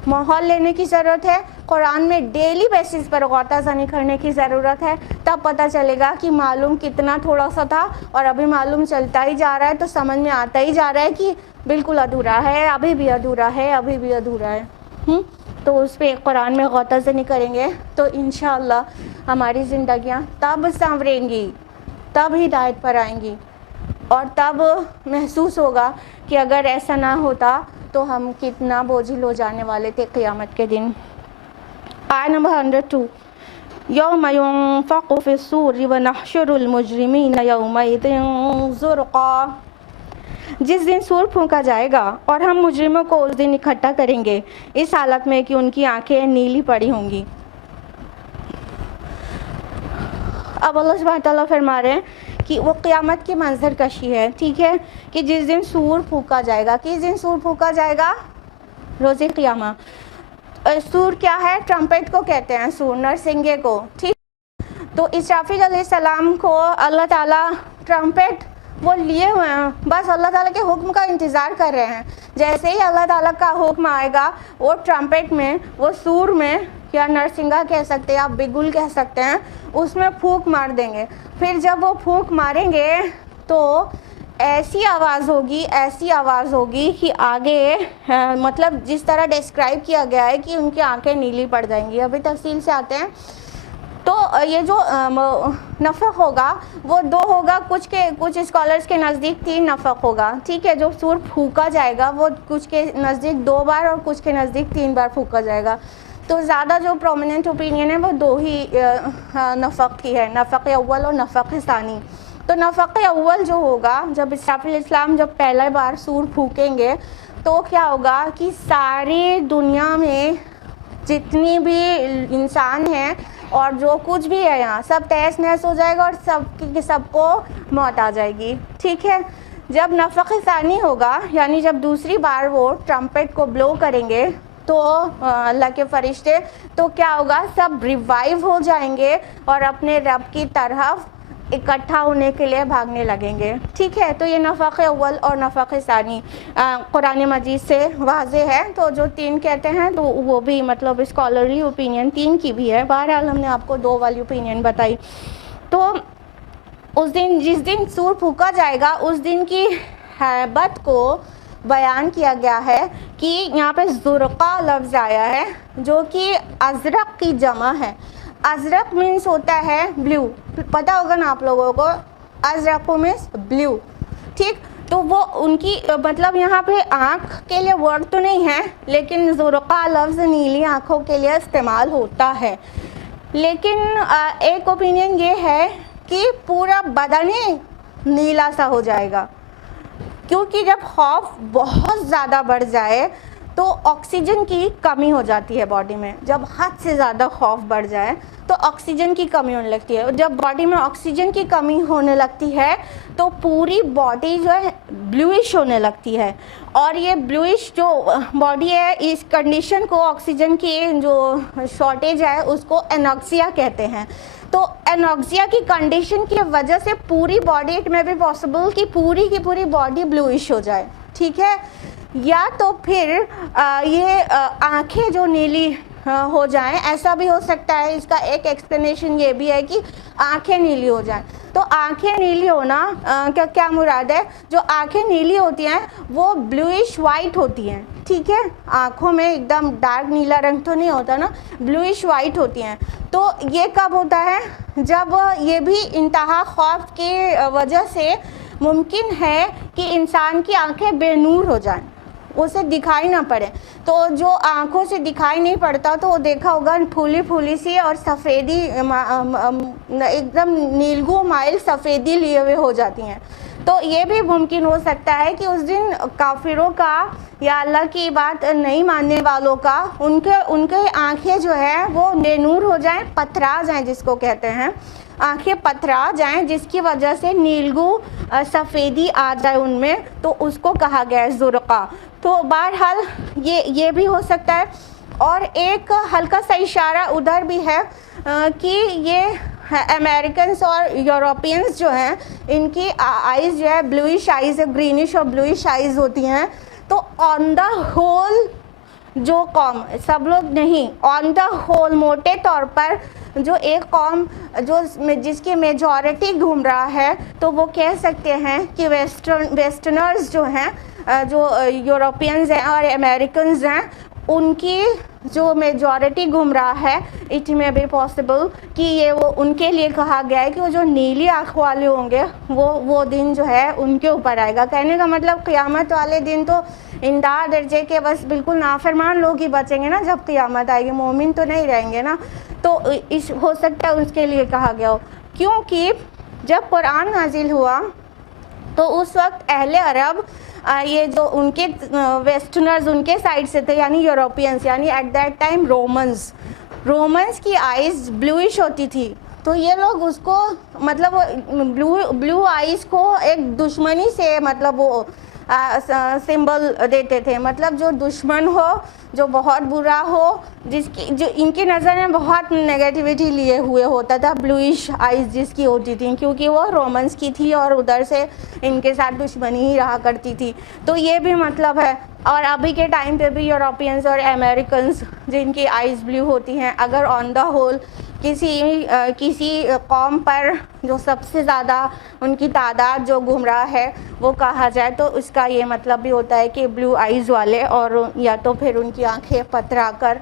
ماحول لینے کی ضرورت ہے, قرآن میں ڈیلی بیسس پر غوطہ زنی کرنے کی ضرورت ہے, تب پتہ چلے گا کہ معلوم کتنا تھوڑا سا تھا اور ابھی معلوم چلتا ہی جا رہا ہے, تو سمجھ میں آتا ہی جا رہا ہے کہ بالکل ادھورا ہے, ابھی بھی ادھورا ہے, ابھی بھی ادھورا ہے. تو اس پہ قرآن میں غوطہ زنی کریں گے تو انشاءاللہ ہماری زندگیاں تب سنوریں گی, تب ہدایت پر آئیں گی, اور تب محسوس ہوگا کہ اگر ایسا نہ ہوتا تو ہم کتنا بوجھل ہو جانے والے تھے قیامت کے دن. آیت نمبر 102. یوم ينفخ في الصور ونحشر المجرمین یومئذ زرقا. جس دن سور پھونکا جائے گا اور ہم مجرموں کو اس دن اکٹھا کریں گے اس حالت میں کہ ان کی آنکھیں نیلی پڑی ہوں گی. اب اللہ سبحانہ تعالیٰ فرما رہے ہیں کہ وہ قیامت کی منظر کشی ہے. ٹھیک ہے, کہ جس دن سور پھونکا جائے گا. کس دن سور پھونکا جائے گا؟ روز قیامہ. سور کیا ہے؟ ٹرمپٹ کو کہتے ہیں, سور نرسنگے کو. ٹھیک, تو اسرافیل علیہ السلام کو اللہ تعالیٰ ٹرمپٹ وہ لیے ہوئے ہیں, بس اللہ تعالیٰ کے حکم کا انتظار کر رہے ہیں. جیسے ہی اللہ تعالیٰ کا حکم آئے گا وہ ٹرمپٹ میں, وہ سور میں, یا نرسنگا کہہ سکتے ہیں, آپ بگل کہہ سکتے ہیں, اس میں پھونک مار دیں گے. پھر جب وہ پھونک ماریں گے تو ایسی آواز ہوگی کہ آگے مطلب جس طرح ڈسکرائب کیا گیا ہے کہ ان کی آنکھیں نیلی پڑ جائیں گی. ابھی تفصیل سے آتے ہیں. تو یہ جو نفخ ہوگا وہ 2 ہوگا, کچھ اسکالرز کے نزدیک 3 نفخ ہوگا. ٹھیک ہے, جو سور پھونکا جائے گا وہ کچھ کے نزدیک 2 بار اور کچھ کے نزدیک 3 بار پھونکا جائے گا. تو زیادہ جو پرومیننٹ اوپینین ہے وہ 2 ہی نفخ کی ہے, نفخ اول اور نفخ ثانی. تو نفخ اول جو ہوگا, جب اسرافیل علیہ السلام جب پہلا بار سور پھونکیں گے تو کیا ہوگا کہ ساری دنیا میں جتنی بھی انسان ہیں اور جو کچھ بھی ہے یہاں سب تہس نہس ہو جائے گا اور سب کو موت آ جائے گی. ٹھیک ہے, جب نفخ ثانی ہوگا یعنی جب دوسری بار وہ ٹرمپٹ کو بلو کریں گے تو اللہ کے فرشتے, تو کیا ہوگا, سب ریوائیو ہو جائیں گے اور اپنے رب کی طرف اکٹھا ہونے کے لیے بھاگنے لگیں گے. ٹھیک ہے, تو یہ نفخ اول اور نفخ ثانی قرآن مجید سے واضح ہے. تو جو 3 کہتے ہیں تو وہ بھی مطلب اسکالرلی اوپینین 3 کی بھی ہے. بہرحال ہم نے آپ کو 2 والی اوپینین بتائی. تو اس دن, جس دن سور پھونکا جائے گا, اس دن کی ہیبت کو بیان کیا گیا ہے کہ یہاں پہ زرقا لفظ آیا ہے جو کہ ازرق کی جمع ہے. ازرق مینس ہوتا ہے بلیو, پتہ ہوگا نا آپ لوگوں کو, ازرق مینس بلیو. ٹھیک, تو وہ ان کی مطلب یہاں پہ آنکھ کے لیے ورڈ تو نہیں ہے, لیکن زرقا لفظ نیلی آنکھوں کے لیے استعمال ہوتا ہے. لیکن ایک اوپینین یہ ہے کہ پورا بدن ہی نیلا سا ہو جائے گا, کیونکہ جب خوف بہت زیادہ بڑھ جائے تو آکسیجن کی کمی ہو جاتی ہے باڈی میں. جب حد سے زیادہ خوف بڑھ جائے تو آکسیجن کی کمی ہونے لگتی ہے. جب باڈی میں آکسیجن کی کمی ہونے لگتی ہے تو پوری باڈی جو ہے بلوئش ہونے لگتی ہے, اور یہ بلوئش جو باڈی ہے اس کنڈیشن کو, آکسیجن کی جو شارٹیج ہے اس کو اناکسیا کہتے ہیں. تو اناکسیا کی کنڈیشن کی وجہ سے پوری باڈی, اٹ میں بھی پاسبل کہ پوری کی پوری باڈی بلوئش ہو جائے. ٹھیک ہے, یا تو پھر یہ آنکھیں جو نیلی ہو جائیں. ایسا بھی ہو سکتا ہے. اس کا ایک ایکسپلینیشن یہ بھی ہے کہ آنکھیں نیلی ہو جائیں. تو آنکھیں نیلی ہونا کیا مراد ہے؟ جو آنکھیں نیلی ہوتی ہیں وہ بلوئش وائٹ ہوتی ہیں. ٹھیک ہے, آنکھوں میں ایک دم ڈارک نیلا رنگ تو نہیں ہوتا نا, بلوئش وائٹ ہوتی ہیں. تو یہ کب ہوتا ہے؟ جب یہ بھی انتہا خوف کی وجہ سے ممکن ہے کہ انسان کی آنکھیں بے نور ہو جائیں, اسے دکھائی نہ پڑے. تو جو آنکھوں سے دکھائی نہیں پڑتا تو وہ دیکھا ہوگا پھولی پھولی سی اور سفیدی ایک دم نیلگو مائل سفیدی لیے ہوئے ہو جاتی ہیں. تو یہ بھی ممکن ہو سکتا ہے کہ اس دن کافروں کا یا اللہ کی بات نہیں ماننے والوں کا ان کے آنکھیں جو ہے وہ بے نور ہو جائیں, پتھرا جائیں جس کو کہتے ہیں, آنکھیں پتھرا جائیں جس کی وجہ سے نیلگو سفیدی آ جائے ان میں, تو اس کو کہا گیا ہے زرقا. تو بہرحال یہ بھی ہو سکتا ہے. اور ایک ہلکا سا اشارہ ادھر بھی ہے کہ یہ امریکنس اور یوروپینس جو ہیں ان کی آئیز جو ہے بلوئش آئیز, گرینش اور بلوئش آئیز ہوتی ہیں. تو آن دا ہول جو قوم, سب لوگ نہیں, آن دا ہول موٹے طور پر جو ایک قوم جس کی میجورٹی گھوم رہا ہے, تو وہ کہہ سکتے ہیں کہ ویسٹرنرز جو ہیں, جو یوروپینز ہیں اور امریکنز ہیں, ان کی جو میجورٹی گھوم رہا ہے, اٹ میں بی پاسبل کہ یہ وہ ان کے لیے کہا گیا ہے کہ وہ جو نیلی آنکھ والے ہوں گے وہ دن جو ہے ان کے اوپر آئے گا. کہنے کا مطلب قیامت والے دن تو انتہا درجے کے بس بالکل نافرمان لوگ ہی بچیں گے نا جب قیامت آئے گی, مومن تو نہیں رہیں گے نا. تو ہو سکتا ہے اس کے لیے کہا گیا ہو, کیونکہ جب قرآن نازل ہوا تو اس وقت اہل عرب یہ جو ان کے ویسٹرنرز ان کے سائڈ سے تھے, یعنی یوروپینس, یعنی ایٹ دیٹ ٹائم رومنز کی آئیز بلوئش ہوتی تھی. تو یہ لوگ اس کو مطلب بلو آئیز کو ایک دشمنی سے مطلب وہ سمبل دیتے تھے. مطلب جو دشمن ہو, جو بہت برا ہو, جو ان کی نظر میں بہت نیگیٹیوٹی لیے ہوئے ہوتا تھا, بلوئش آئیز جس کی ہوتی تھیں, کیونکہ وہ رومنس کی تھی اور ادھر سے ان کے ساتھ دشمنی ہی رہا کرتی تھی. تو یہ بھی مطلب ہے. اور ابھی کے ٹائم پہ بھی یوروپینس اور امریکنس جن کی آئیز بلیو ہوتی ہیں, اگر آن دا ہول کسی قوم پر جو سب سے زیادہ ان کی تعداد جو گھوم رہا ہے وہ کہا جائے, تو اس کا یہ مطلب بھی ہوتا ہے کہ بلو آئیز والے, اور یا تو پھر ان کی آنکھیں پتھرا کر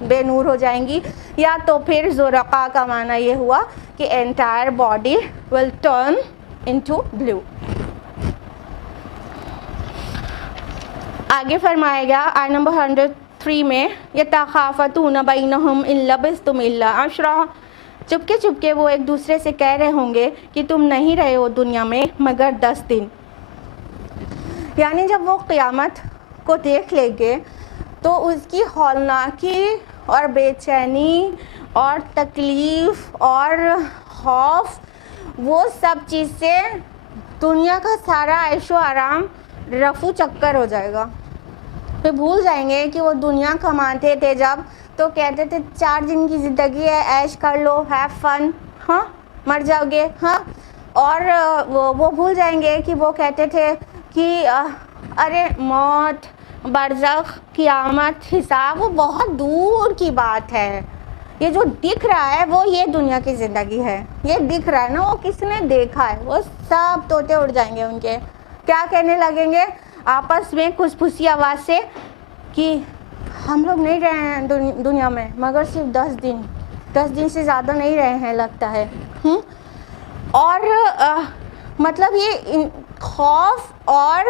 بے نور ہو جائیں گی, یا تو پھر زرقا کا معنی یہ ہوا کہ entire body will turn into blue. آگے فرمایا گیا آیت نمبر 103 میں, یتخافتون بینہم ان لبثتم الا عشرا, چپکے وہ ایک دوسرے سے کہہ رہے ہوں گے کہ تم نہیں رہے ہو دنیا میں مگر 10 دن. یعنی جب وہ قیامت کو دیکھ لیں گے تو اس کی ہولناکی اور بے چینی اور تکلیف اور خوف, وہ سب چیز سے دنیا کا سارا عیش و آرام رفو چکر ہو جائے گا. پھر بھول جائیں گے کہ وہ دنیا کماتے تھے جب, تو کہتے تھے 4 دن کی زندگی ہے, عیش کر لو, ہیو فن, ہاں مر جاؤ گے, ہاں. اور وہ بھول جائیں گے کہ وہ کہتے تھے کہ ارے موت, برزخ, قیامت, حساب وہ بہت دور کی بات ہے, یہ جو دکھ رہا ہے وہ یہ دنیا کی زندگی ہے, یہ دکھ رہا ہے نا, وہ کس نے دیکھا ہے. وہ سب طوطے اڑ جائیں گے ان کے, کیا کہنے لگیں گے آپس میں کچھ پھوسی آواز سے کہ ہم لوگ نہیں رہے ہیں دنیا میں مگر صرف 10 دن سے زیادہ نہیں رہے ہیں لگتا ہے. اور مطلب یہ خوف اور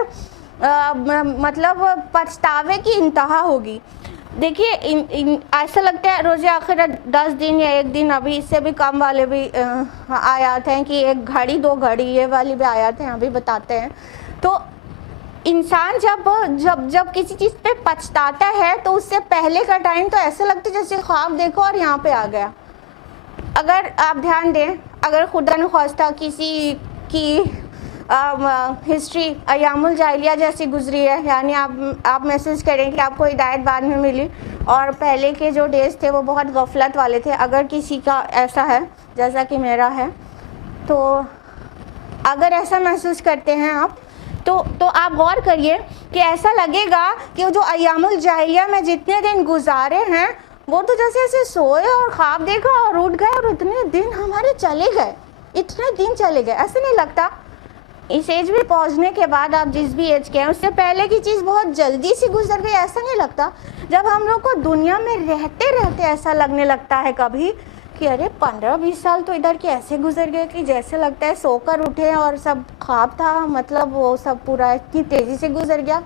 مطلب پچھتاوے کی انتہا ہوگی. دیکھیے ایسا لگتا ہے روز آخرت 10 دن یا 1 دن, ابھی اس سے بھی کم والے بھی آیات ہیں کہ 1 گھڑی 2 گھڑی, یہ والی بھی آیات ہیں, ابھی بتاتے ہیں. تو انسان جب کسی چیز پہ پچھتاتا ہے تو اس سے پہلے کا ٹائم تو ایسا لگتا ہے جیسے خواب دیکھو اور یہاں پہ آ گیا. اگر آپ دھیان دیں, اگر خدا نخواستہ کسی کی ہسٹری ایام الجاہلیہ جیسی گزری ہے, یعنی آپ محسوس کریں کہ آپ کو ہدایت بعد میں ملی اور پہلے کے جو ڈیز تھے وہ بہت غفلت والے تھے, اگر کسی کا ایسا ہے جیسا کہ میرا ہے, تو اگر ایسا محسوس کرتے ہیں آپ تو آپ غور کریے کہ ایسا لگے گا کہ وہ جو ایام الجاہلیہ میں جتنے دن گزارے ہیں وہ تو جیسے ایسے سوئے اور خواب دیکھا اور اٹھ گئے اور اتنے دن ہمارے چلے گئے، اتنے دن چلے گئے. ایسا نہیں لگتا؟ اس ایج میں پہنچنے کے بعد آپ جس بھی ایج کے ہیں اس سے پہلے کی چیز بہت جلدی سے گزر گئی، ایسا نہیں لگتا؟ جب ہم لوگ کو دنیا میں رہتے رہتے ایسا لگنے لگتا ہے کبھی کہ ارے 15-20 سال تو ادھر کے ایسے گزر گئے کہ جیسے لگتا ہے سو کر اٹھے اور سب خواب تھا، مطلب وہ سب پورا اتنی تیزی سے گزر گیا.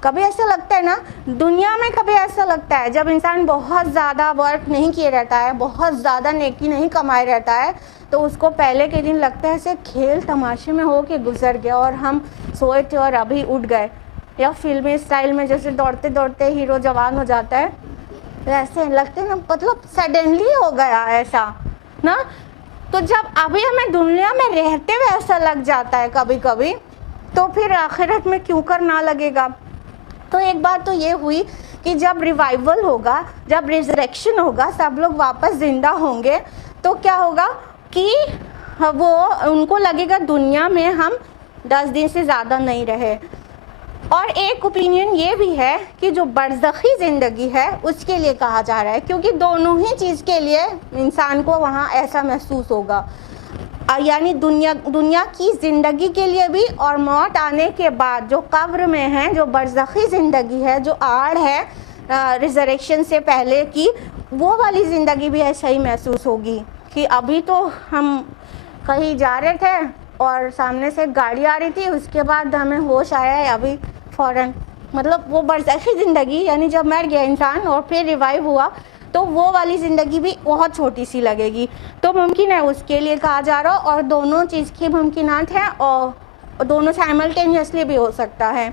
کبھی ایسا لگتا ہے نا دنیا میں، کبھی ایسا لگتا ہے جب انسان بہت زیادہ ورک نہیں کیے رہتا ہے، بہت زیادہ نیکی نہیں کمائے رہتا ہے، تو اس کو پہلے کے دن لگتا ہے ایسے کھیل تماشے میں ہو کے گزر گیا اور ہم سوئے تھے اور ابھی اٹھ گئے. یا فلمی اسٹائل میں جیسے دوڑتے دوڑتے ہیرو جوان ہو جاتا ہے، ایسے لگتے ہیں نا، مطلب سڈنلی ہو گیا ایسا نا. تو جب ابھی ہمیں دنیا میں رہتے ہوئے ایسا لگ جاتا ہے کبھی کبھی، تو پھر آخرت میں کیوں کر نہ لگے گا. تو ایک بات تو یہ ہوئی کہ جب ریوائیول ہوگا، جب ریزریکشن ہوگا، سب لوگ واپس زندہ ہوں گے، تو کیا ہوگا کہ وہ ان کو لگے گا دنیا میں ہم 10 دن سے زیادہ نہیں رہے. اور ایک اوپینین یہ بھی ہے کہ جو برزخی زندگی ہے اس کے لیے کہا جا رہا ہے، کیونکہ دونوں ہی چیز کے لیے انسان کو وہاں ایسا محسوس ہوگا، یعنی دنیا کی زندگی کے لیے بھی، اور موت آنے کے بعد جو قبر میں ہے، جو برزخی زندگی ہے، جو آڑ ہے ریزریکشن سے پہلے کی، وہ والی زندگی بھی ایسا ہی محسوس ہوگی کہ ابھی تو ہم کہیں جا رہے تھے اور سامنے سے گاڑی آ رہی تھی، اس کے بعد ہمیں ہوش آیا ہے ابھی فوراً. مطلب وہ برزخی زندگی، یعنی جب مر گیا انسان اور پھر ریوائیو ہوا، تو وہ والی زندگی بھی بہت چھوٹی سی لگے گی. تو ممکن ہے اس کے لیے کہا جا رہا، اور دونوں چیز کی ممکنات ہیں اور دونوں سائملٹینیسلی بھی ہو سکتا ہے.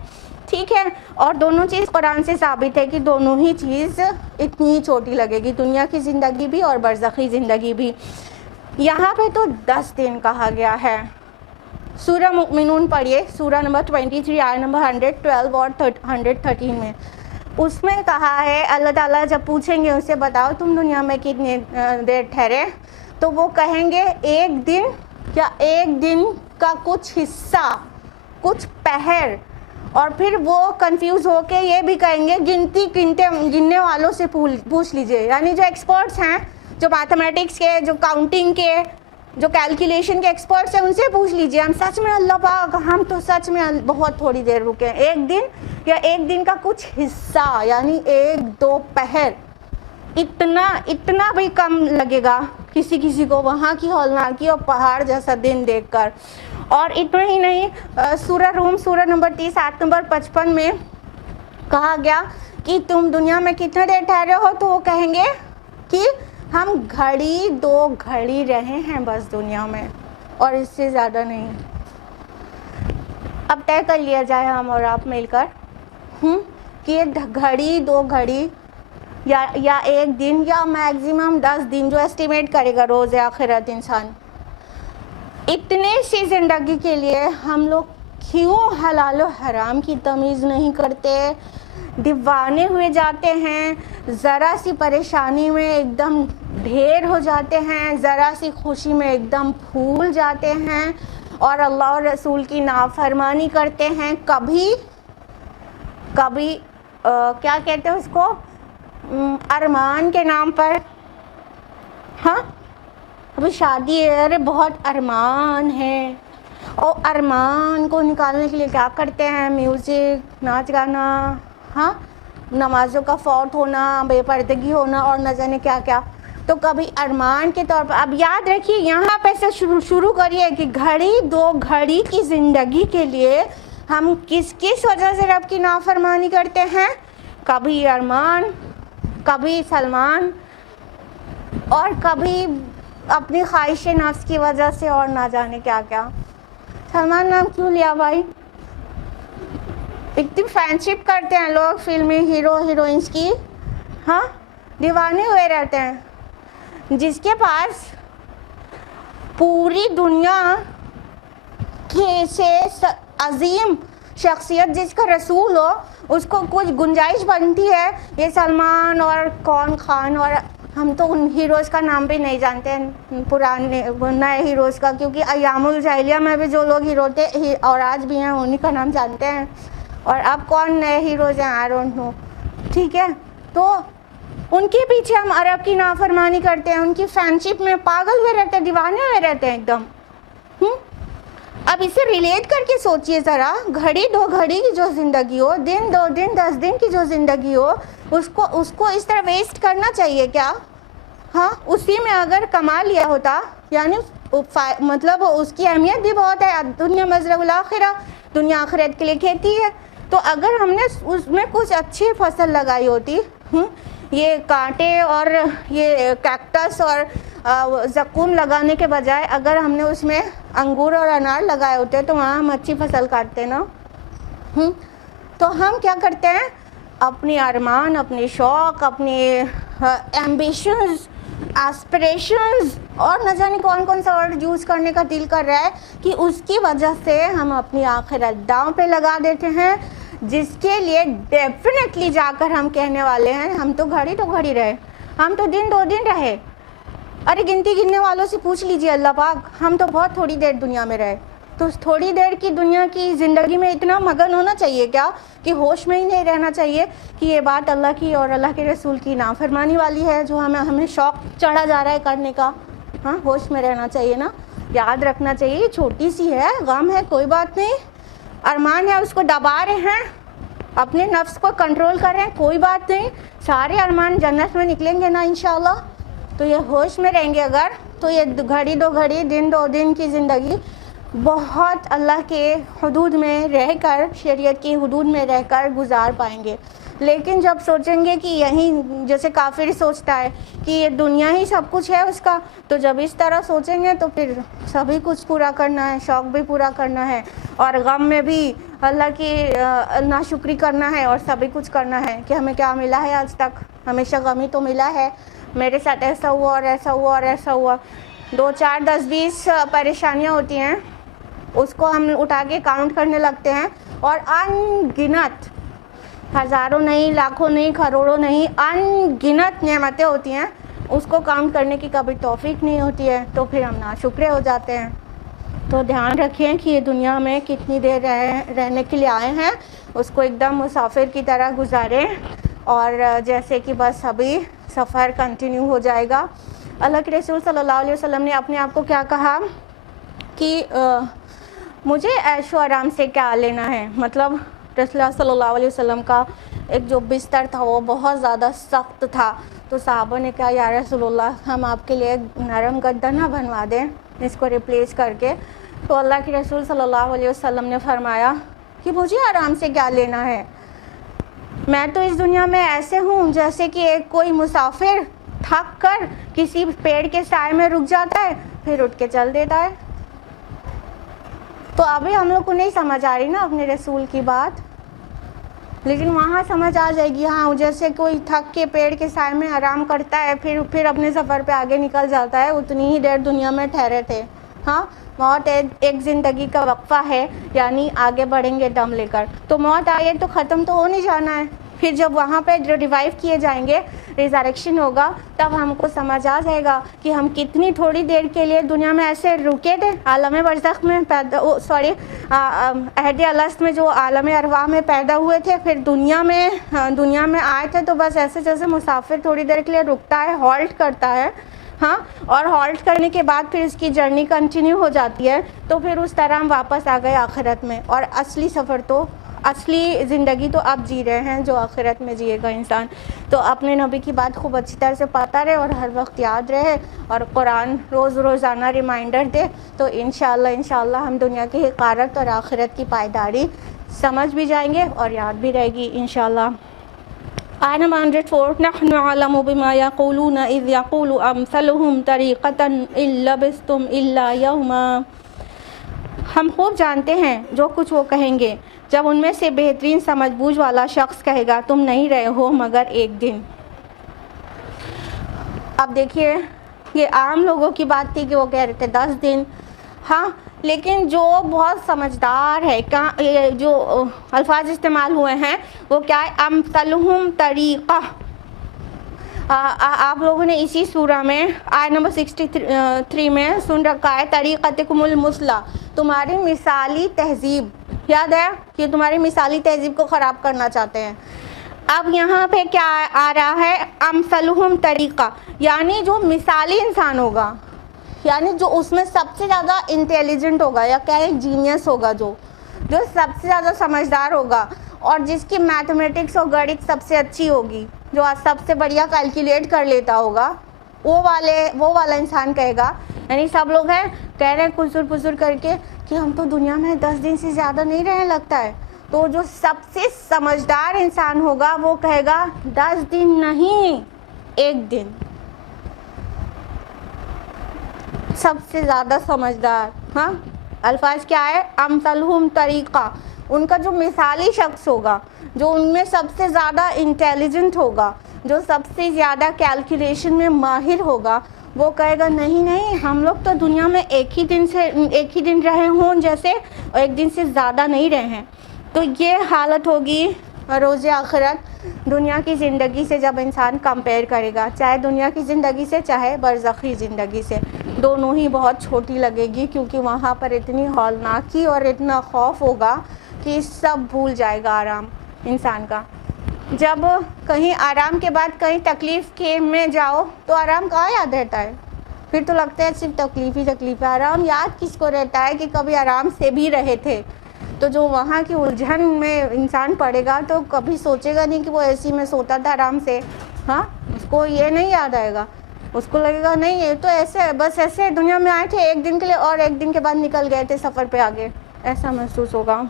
ٹھیک ہے، اور دونوں چیز قرآن سے ثابت ہے کہ دونوں ہی چیز اتنی ہی چھوٹی لگے گی، دنیا کی زندگی بھی اور برزخی زندگی بھی. یہاں پہ تو 10 دن کہا گیا ہے. سورہ مؤمنون پڑھیے، سورہ نمبر 23 آیت نمبر 112 اور 113 میں. اس میں کہا ہے اللہ تعالیٰ جب پوچھیں گے اسے بتاؤ تم دنیا میں کتنی دیر ٹھہرے، تو وہ کہیں گے 1 دن یا 1 دن کا کچھ حصہ، کچھ پہر. اور پھر وہ کنفیوز ہو کے یہ بھی کہیں گے گننے والوں سے پوچھ لیجئے، یعنی جو ایکسپرٹس ہیں، جو میتھمیٹکس کے، جو کاؤنٹنگ کے، جو کیلکولیشن کے ایکسپرٹس ہیں، ان سے پوچھ لیجئے ہم سچ میں اللہ پاک ہم تو سچ میں بہت تھوڑی دیر رکے، 1 دن یا 1 دن کا کچھ حصہ، یعنی 1-2 پہر. اتنا بھی کم لگے گا کسی کو وہاں کی ہولناکی اور پہاڑ جیسا دن دیکھ کر. اور اتنا ہی نہیں، سورہ روم سورہ نمبر 30 آیت نمبر 55 میں کہا گیا کہ تم دنیا میں کتنے دیر ٹھہرے ہو، تو وہ کہیں گے کہ ہم 2 گھڑی رہے ہیں بس دنیا میں، اور اس سے زیادہ نہیں. اب طے کر لیا جائے ہم اور آپ مل کر کہ 2 گھڑی یا 1 دن یا میکزیمم 10 دن، جو ایسٹیمیٹ کرے گا روز آخرت انسان، اتنے سی زندگی کے لیے ہم لوگ کیوں حلال و حرام کی تمیز نہیں کرتے، دیوانے ہوئے جاتے ہیں، ذرا سی پریشانی میں ایک دم ڈھیر ہو جاتے ہیں، ذرا سی خوشی میں ایک دم پھول جاتے ہیں، اور اللہ اور رسول کی نافرمانی کرتے ہیں. کبھی کیا کہتے ہیں اس کو، ارمان کے نام پر. ہاں ابھی شادی ہے، ارے بہت ارمان ہے، اور ارمان کو نکالنے کے لیے کیا کرتے ہیں، میوزک، ناچ گانا، ہاں نمازوں کا فوت ہونا، بے پردگی ہونا، اور نہ جانے کیا کیا. تو کبھی ارمان کے طور پر اب یاد رکھیے یہاں پہ سے شروع کریے کہ 2 گھڑی کی زندگی کے لیے ہم کس وجہ سے رب کی نافرمانی کرتے ہیں. کبھی ارمان، کبھی سلمان، اور کبھی اپنی خواہش نفس کی وجہ سے، اور نہ جانے کیا کیا. سلمان نام کیوں لیا بھائی؟ اتنی فرینڈشپ کرتے ہیں لوگ فلمی ہیرو ہیروئنس کی، ہاں دیوانے ہوئے رہتے ہیں. جس کے پاس پوری دنیا سے عظیم شخصیت، جس کا رسول ہو، اس کو کچھ گنجائش بنتی ہے یہ سلمان اور کون خان اور ہم تو ان ہیروز کا نام بھی نہیں جانتے ہیں پرانے نئے ہیروز کا، کیونکہ ایام الجاہلیہ میں بھی جو لوگ ہیرو تھے اور آج بھی ہیں انہی کا نام جانتے ہیں، اور اب کون نئے ہیروز ہیں آئی ڈونٹ نو. ٹھیک ہے، تو ان کے پیچھے ہم عرب کی نافرمانی کرتے ہیں، ان کی فینشپ میں پاگل ہوئے رہتے ہیں، دیوانے ہوئے رہتے ہیں ایک دم. اب اسے ریلیٹ کر کے سوچئے ذرا، گھڑی دو گھڑی کی جو زندگی ہو، دن دو دن 10 دن کی جو زندگی ہو، اس کو اس طرح ویسٹ کرنا چاہیے کیا؟ ہاں، اسی میں اگر کما لیا ہوتا، یعنی مطلب اس کی اہمیت بھی بہت ہے. دنیا مزرعہ الآخرہ، دنیا آخرت کے لیے کھیتی ہے. تو اگر ہم نے اس میں کچھ اچھی فصل لگائی ہوتی، یہ کانٹے اور یہ کیکٹس اور زقوم لگانے کے بجائے اگر ہم نے اس میں انگور اور انار لگائے ہوتے تو وہاں ہم اچھی فصل کاٹتے نا. تو ہم کیا کرتے ہیں، اپنی ارمان، اپنی شوق، اپنی ایمبیشنز، ایسپریشنز اور نہ جانے کون کون سا ورڈ یوز کرنے کا دل کر رہا ہے، کہ اس کی وجہ سے ہم اپنی آخرت داؤں پہ لگا دیتے ہیں، جس کے لیے ڈیفینیٹلی جا کر ہم کہنے والے ہیں ہم تو گھڑی رہے، ہم تو دن 2 دن رہے. ارے گنتی گننے والوں سے پوچھ لیجئے اللہ پاک، ہم تو بہت تھوڑی دیر دنیا میں رہے. تو تھوڑی دیر کی دنیا کی زندگی میں اتنا مگن ہونا چاہیے کیا کہ ہوش میں ہی نہیں رہنا چاہیے کہ یہ بات اللہ کی اور اللہ کے رسول کی نافرمانی والی ہے جو ہمیں شوق چڑھا جا رہا ہے کرنے کا. ہاں، ہوش میں رہنا چاہیے نا، یاد رکھنا چاہیے یہ چھوٹی سی ہے، غم ہے، کوئی بات نہیں. ارمان ہے اس کو دبا رہے ہیں، اپنے نفس کو کنٹرول کر رہے ہیں، کوئی بات نہیں. سارے ارمان جنت میں نکلیں گے نا انشاءاللہ. تو یہ ہوش میں رہیں گے اگر، تو یہ گھڑی 2 گھڑی، دن 2 دن کی زندگی بہت اللہ کے حدود میں رہ کر، شریعت کی حدود میں رہ کر گزار پائیں گے. لیکن جب سوچیں گے کہ یہیں، جیسے کافر سوچتا ہے کہ یہ دنیا ہی سب کچھ ہے اس کا، تو جب اس طرح سوچیں گے تو پھر سبھی کچھ پورا کرنا ہے، شوق بھی پورا کرنا ہے، اور غم میں بھی اللہ کی ناشکری کرنا ہے، اور سبھی کچھ کرنا ہے کہ ہمیں کیا ملا ہے آج تک، ہمیشہ غم ہی تو ملا ہے، میرے ساتھ ایسا ہوا اور ایسا ہوا اور ایسا ہوا. 2 4 10 20 پریشانیاں ہوتی ہیں، اس کو ہم اٹھا کے کاؤنٹ کرنے لگتے ہیں، اور ان گنت، ہزاروں نہیں، لاکھوں نہیں، کروڑوں نہیں، ان گنت نعمتیں ہوتی ہیں، اس کو کاؤنٹ کرنے کی کبھی توفیق نہیں ہوتی ہے، تو پھر ہم ناشکرے ہو جاتے ہیں. تو دھیان رکھیں کہ یہ دنیا میں کتنی دیر رہنے کے لیے آئے ہیں، اس کو ایک دم مسافر کی طرح گزاریں، اور جیسے کہ بس ابھی سفر کنٹینیو ہو جائے گا. اللہ کے رسول صلی اللہ علیہ وسلم نے اپنے آپ کو کیا کہا کہ مجھے عیش و آرام سے کیا لینا ہے. مطلب رسول اللہ صلی اللہ علیہ وسلم کا ایک جو بستر تھا وہ بہت زیادہ سخت تھا، تو صحابہ نے کہا یا رسول اللہ ہم آپ کے لیے نرم گدا نہ بنوا دیں اس کو ریپلیس کر کے. تو اللہ کے رسول صلی اللہ علیہ وسلم نے فرمایا کہ مجھے آرام سے کیا لینا ہے، میں تو اس دنیا میں ایسے ہوں جیسے کہ ایک کوئی مسافر تھک کر کسی پیڑ کے سائے میں رک جاتا ہے پھر اٹھ کے چل دیتا ہے. تو ابھی ہم لوگ کو نہیں سمجھ آ رہی نا اپنے رسول کی بات، لیکن وہاں سمجھ آ جائے گی. ہاں، جیسے کوئی تھک کے پیڑ کے سائے میں آرام کرتا ہے پھر اپنے سفر پہ آگے نکل جاتا ہے، اتنی ہی دیر دنیا میں ٹھہرے تھے. ہاں، موت ایک زندگی کا وقفہ ہے، یعنی آگے بڑھیں گے دم لے کر. تو موت آئے تو ختم تو ہو نہیں جانا ہے. پھر جب وہاں پہ ریوائیو کیے جائیں گے، ریزریکشن ہوگا، تب ہم کو سمجھ آ جائے گا کہ ہم کتنی تھوڑی دیر کے لیے دنیا میں ایسے رکے تھے. عالم برزخ میں عہد الست میں جو عالم ارواح میں پیدا ہوئے تھے، پھر دنیا میں آئے تھے، تو بس ایسے جیسے مسافر تھوڑی دیر کے لیے رکتا ہے، ہالٹ کرتا ہے. ہاں، اور ہالٹ کرنے کے بعد پھر اس کی جرنی کنٹینیو ہو جاتی ہے. تو پھر اس طرح ہم واپس آ گئے آخرت میں، اور اصلی زندگی تو اب جی رہے ہیں جو آخرت میں جیے گا انسان. تو اپنے نبی کی بات خوب اچھی طرح سے پاتا رہے اور ہر وقت یاد رہے، اور قرآن روزانہ ریمائنڈر دے، تو انشاءاللہ ہم دنیا کی حقارت اور آخرت کی پائیداری سمجھ بھی جائیں گے اور یاد بھی رہے گی انشاءاللہ. آیت نمبر 104 نحن عالم بما یقولون اذ یقول امثلهم طریقتا ان لبستم الا یوما. ہم خوب جانتے ہیں جو کچھ وہ کہیں گے جب ان میں سے بہترین سمجھ بوجھ والا شخص کہے گا تم نہیں رہے ہو مگر ایک دن. اب دیکھیے، یہ عام لوگوں کی بات تھی کہ وہ کہہ رہے تھے 10 دن. ہاں، لیکن جو بہت سمجھدار ہے، جو الفاظ استعمال ہوئے ہیں وہ کیا ہے، امثلہم طریقہ. آپ لوگوں نے اسی سورہ میں آیت نمبر 63 میں سن رکھا ہے طریقتکم المثلی، تمہاری مثالی تہذیب، یاد ہے کہ تمہاری مثالی تہذیب کو خراب کرنا چاہتے ہیں۔ اب یہاں پہ کیا آ رہا ہے؟ امثلہم طریقہ، یعنی جو مثالی انسان ہوگا، یعنی جو اس میں سب سے زیادہ انٹیلیجنٹ ہوگا یا کہیں جینیس ہوگا، جو سب سے زیادہ سمجھدار ہوگا اور جس کی میتھمیٹکس اور گڑت سب سے اچھی ہوگی، جو سب سے بڑھیا کیلکولیٹ کر لیتا ہوگا، وہ والا انسان کہے گا، یعنی سب لوگ ہیں کہہ رہے ہیں کسر پسر کر کے کہ ہم تو دنیا میں 10 دن سے زیادہ نہیں رہنے لگتا ہے، تو جو سب سے سمجھدار انسان ہوگا وہ کہے گا 10 دن نہیں، 1 دن۔ سب سے زیادہ سمجھدار، ہاں الفاظ کیا ہے؟ امثلہم طریقہ، ان کا جو مثالی شخص ہوگا، جو ان میں سب سے زیادہ انٹیلیجنٹ ہوگا، جو سب سے زیادہ کیلکولیشن میں ماہر ہوگا، وہ کہے گا نہیں نہیں، ہم لوگ تو دنیا میں ایک ہی دن رہے ہوں جیسے، اور 1 دن سے زیادہ نہیں رہے ہیں۔ تو یہ حالت ہوگی روز آخرت دنیا کی زندگی سے جب انسان کمپیئر کرے گا، چاہے دنیا کی زندگی سے چاہے برزخی زندگی سے، دونوں ہی بہت چھوٹی لگے گی، کیونکہ وہاں پر اتنی ہولناکی اور اتنا خوف ہوگا کہ سب بھول جائے گا آرام انسان کا۔ جب کہیں آرام کے بعد کہیں تکلیف کے میں جاؤ تو آرام کہاں یاد رہتا ہے؟ پھر تو لگتا ہے صرف تکلیف ہی تکلیف ہے۔ آرام یاد کس کو رہتا ہے کہ کبھی آرام سے بھی رہے تھے؟ تو جو وہاں کی الجھن میں انسان پڑے گا تو کبھی سوچے گا نہیں کہ وہ ایسی میں سوتا تھا آرام سے، ہاں اس کو یہ نہیں یاد آئے گا، اس کو لگے گا نہیں یہ تو ایسے بس ایسے دنیا میں آئے تھے 1 دن کے لیے اور 1 دن کے بعد نکل گئے تھے سفر پہ آگے، ایسا محسوس ہوگا۔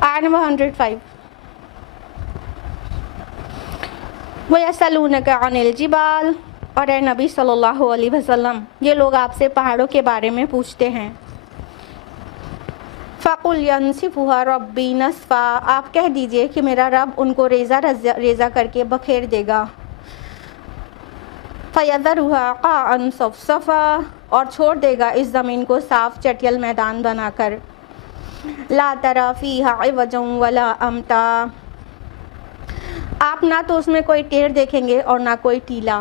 آیت نمبر 105 وَيَسْأَلُونَكَ عَنِ الْجِبَالِ، اور اے نبی صلی اللہ علیہ وسلم یہ لوگ آپ سے پہاڑوں کے بارے میں پوچھتے ہیں۔ فَقُلْ يَنْسِفُهَا رَبِّي نَسْفًا، آپ کہہ دیجئے کہ میرا رب ان کو ریزہ ریزہ کر کے بکھیر دے گا۔ فَيَذَرُهَا قَاعًا صَفْصَفًا، اور چھوڑ دے گا اس زمین کو صاف چٹیل میدان بنا کر۔ لَا تَرَى فِيهَا عِوَجًا وَلَا أَمْتًا، آپ نہ تو اس میں کوئی ٹیڑھ دیکھیں گے اور نہ کوئی ٹیلا۔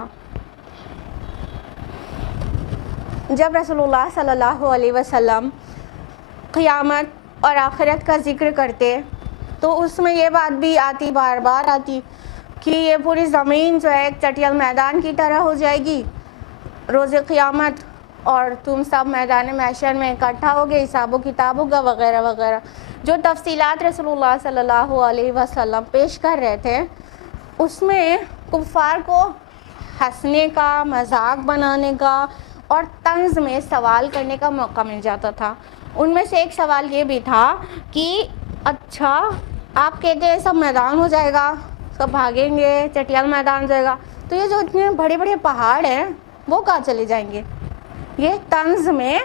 جب رسول اللہ صلی اللہ علیہ وسلم قیامت اور آخرت کا ذکر کرتے تو اس میں یہ بات بھی آتی، بار بار آتی کہ یہ پوری زمین جو ہے ایک چٹیل میدان کی طرح ہو جائے گی روز قیامت، اور تم سب میدان محشر میں اکٹھا ہوگے، حساب و کتاب ہوگا وغیرہ وغیرہ۔ جو تفصیلات رسول اللہ صلی اللہ علیہ وسلم پیش کر رہے تھے اس میں کفار کو ہنسنے کا، مذاق بنانے کا اور طنز میں سوال کرنے کا موقع مل جاتا تھا۔ ان میں سے ایک سوال یہ بھی تھا کہ اچھا آپ کہتے ہیں سب میدان ہو جائے گا، سب بھاگیں گے، چٹیل میدان ہو جائے گا، تو یہ جو اتنے بڑے بڑے پہاڑ ہیں وہ کہاں چلے جائیں گے؟ یہ طنز میں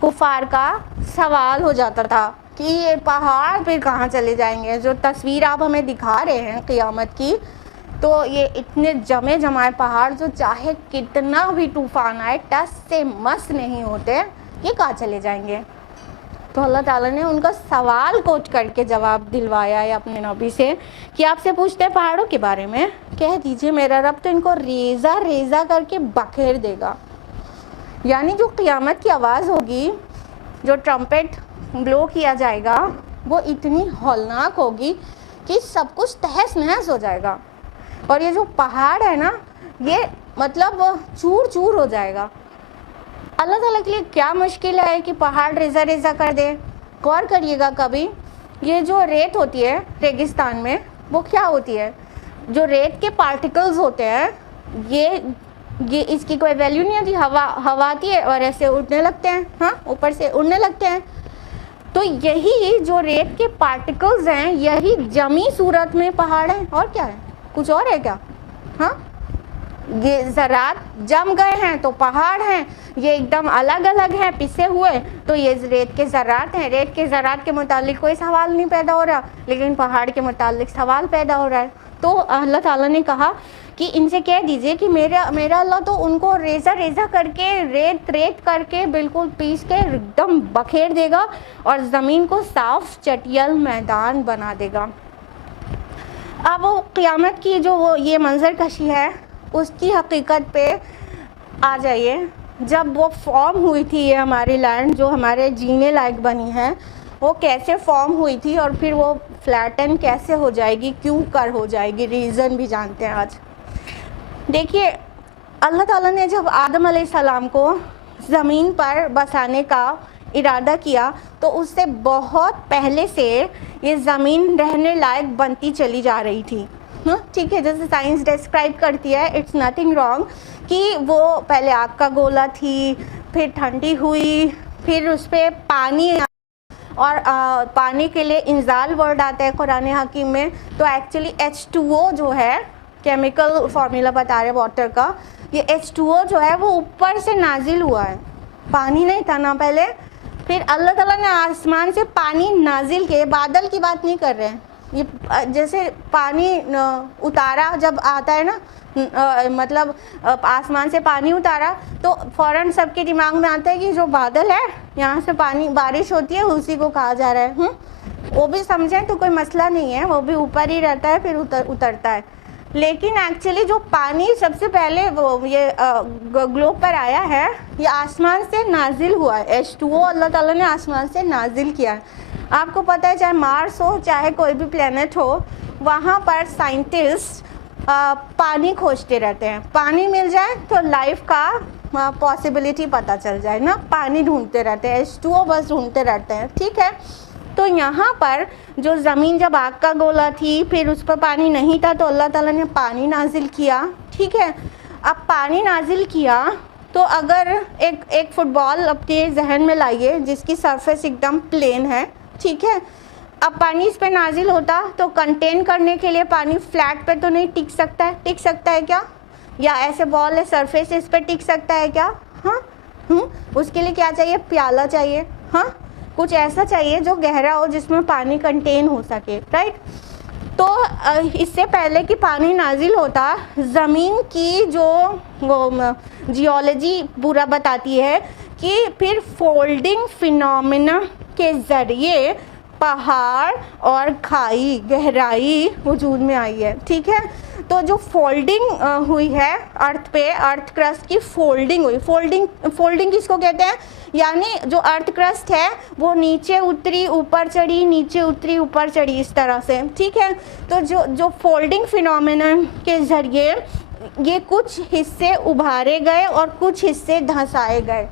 کفار کا سوال ہو جاتا تھا کہ یہ پہاڑ پھر کہاں چلے جائیں گے؟ جو تصویر آپ ہمیں دکھا رہے ہیں قیامت کی، تو یہ اتنے جمائے پہاڑ جو چاہے کتنا بھی طوفان آئے ٹس سے مس نہیں ہوتے، یہ کہاں چلے جائیں گے؟ تو اللہ تعالیٰ نے ان کا سوال کوٹ کر کے جواب دلوایا ہے اپنے نبی سے کہ آپ سے پوچھتے ہیں پہاڑوں کے بارے میں، کہہ دیجئے میرا رب تو ان کو ریزہ ریزہ کر کے بکھیر دے گا۔ یعنی جو قیامت کی آواز ہوگی، جو ٹرمپٹ بلو کیا جائے گا، وہ اتنی ہولناک ہوگی کہ سب کچھ تہس نہس ہو جائے گا، اور یہ جو پہاڑ ہے نا یہ مطلب چور چور ہو جائے گا۔ اللہ تعالیٰ کے لیے کیا مشکل ہے کہ پہاڑ ریزہ ریزہ کر دے؟ غور کریے گا کبھی، یہ جو ریت ہوتی ہے ریگستان میں وہ کیا ہوتی ہے؟ جو ریت کے پارٹیکلز ہوتے ہیں یہ اس کی کوئی ویلیو نہیں ہوتی، ہوا آتی ہے اور ایسے اڑنے لگتے ہیں، ہاں اوپر سے اڑنے لگتے ہیں۔ تو یہی جو ریت کے پارٹیکلز ہیں یہی جمی صورت میں پہاڑ ہیں، اور کیا ہے؟ کچھ اور ہے کیا؟ ہاں یہ ذرات جم گئے ہیں تو پہاڑ ہیں، یہ ایک دم الگ الگ ہیں پسے ہوئے تو یہ ریت کے ذرات ہیں۔ ریت کے ذرات کے متعلق کوئی سوال نہیں پیدا ہو رہا، لیکن پہاڑ کے متعلق سوال پیدا ہو رہا ہے۔ تو اللہ تعالیٰ نے کہا کہ ان سے کہہ دیجئے کہ میرا اللہ تو ان کو ریزہ ریزہ کر کے ریت کر کے بالکل پیس کے ایک دم بکھیر دے گا اور زمین کو صاف چٹیل میدان بنا دے گا۔ اب وہ قیامت کی جو وہ یہ منظر کشی ہے اس کی حقیقت پہ آ جائیے. جب وہ فارم ہوئی تھی یہ ہماری لینڈ جو ہمارے جینے لائق بنی ہے, وہ کیسے فارم ہوئی تھی اور پھر وہ فلیٹن کیسے ہو جائے گی, کیوں کر ہو جائے گی, ریزن بھی جانتے ہیں آج. دیکھیے اللہ تعالیٰ نے جب آدم علیہ السلام کو زمین پر بسانے کا ارادہ کیا تو اس سے بہت پہلے سے یہ زمین رہنے لائق بنتی چلی جا رہی تھی. ٹھیک ہے, جیسے سائنس ڈسکرائب کرتی ہے, اٹس نتھنگ رانگ, کہ وہ پہلے آگ کا گولا تھی, پھر ٹھنڈی ہوئی, پھر اس پہ پانی, اور پانی کے لیے انزال ورڈ آتا ہے قرآن حکیم میں. تو ایکچولی H2O جو ہے, کیمیکل فارمولا بتا رہے واٹر کا, یہ H2O جو ہے وہ اوپر سے نازل ہوا ہے, پانی نہیں تھا نا پہلے. پھر اللہ تعالیٰ نے آسمان سے پانی نازل کیے, بادل کی بات نہیں کر رہے ہیں, یہ جیسے پانی اتارا جب آتا ہے نا, مطلب آسمان سے پانی اتارا تو فوراً سب کے دماغ میں آتا ہے کہ جو بادل ہے یہاں سے پانی بارش ہوتی ہے اسی کو کہا جا رہا ہے. وہ بھی سمجھیں تو کوئی مسئلہ نہیں ہے, وہ بھی اوپر ہی رہتا ہے پھر اترتا ہے. لیکن ایکچولی جو پانی سب سے پہلے وہ یہ گلوب پر آیا ہے یہ آسمان سے نازل ہوا ہے. H2O اللہ تعالیٰ نے آسمان سے نازل کیا ہے. آپ کو پتہ ہے چاہے مارس ہو چاہے کوئی بھی پلینٹ ہو, وہاں پر سائنٹسٹ پانی کھوجتے رہتے ہیں. پانی مل جائے تو لائف کا پاسبلٹی پتہ چل جائے نا, پانی ڈھونڈتے رہتے ہیں, H2O بس ڈھونڈتے رہتے ہیں. ٹھیک ہے, تو یہاں پر جو زمین جب آگ کا گولا تھی پھر اس پر پانی نہیں تھا تو اللہ تعالیٰ نے پانی نازل کیا. ٹھیک ہے, اب پانی نازل کیا تو اگر ایک فٹ بال اپنے ذہن میں لائیے جس کی سرفیس ایک دم پلین ہے. ٹھیک ہے, اب پانی اس پہ نازل ہوتا تو کنٹین کرنے کے لیے پانی فلیٹ پہ تو نہیں ٹک سکتا ہے, ٹک سکتا ہے کیا؟ یا ایسے بال ہے سرفیس اس پہ ٹک سکتا ہے کیا؟ ہاں, اس کے لیے کیا چاہیے؟ پیالہ چاہیے. ہاں, کچھ ایسا چاہیے جو گہرا ہو جس میں پانی کنٹین ہو سکے. رائٹ, تو اس سے پہلے کہ پانی نازل ہوتا زمین کی جو جیولوجی پورا بتاتی ہے کہ پھر فولڈنگ فینومینا کے ذریعے پہاڑ اور کھائی گہرائی وجود میں آئی ہے. ٹھیک ہے, تو جو فولڈنگ ہوئی ہے ارتھ پہ, ارتھ کرسٹ کی فولڈنگ ہوئی. فولڈنگ کس کو کہتے ہیں؟ یعنی جو ارتھ کرسٹ ہے وہ نیچے اتری اوپر چڑھی, نیچے اتری اوپر چڑھی, اس طرح سے. ٹھیک ہے, تو جو فولڈنگ فینومینا کے ذریعے یہ کچھ حصے ابھارے گئے اور کچھ حصے دھنسائے گئے.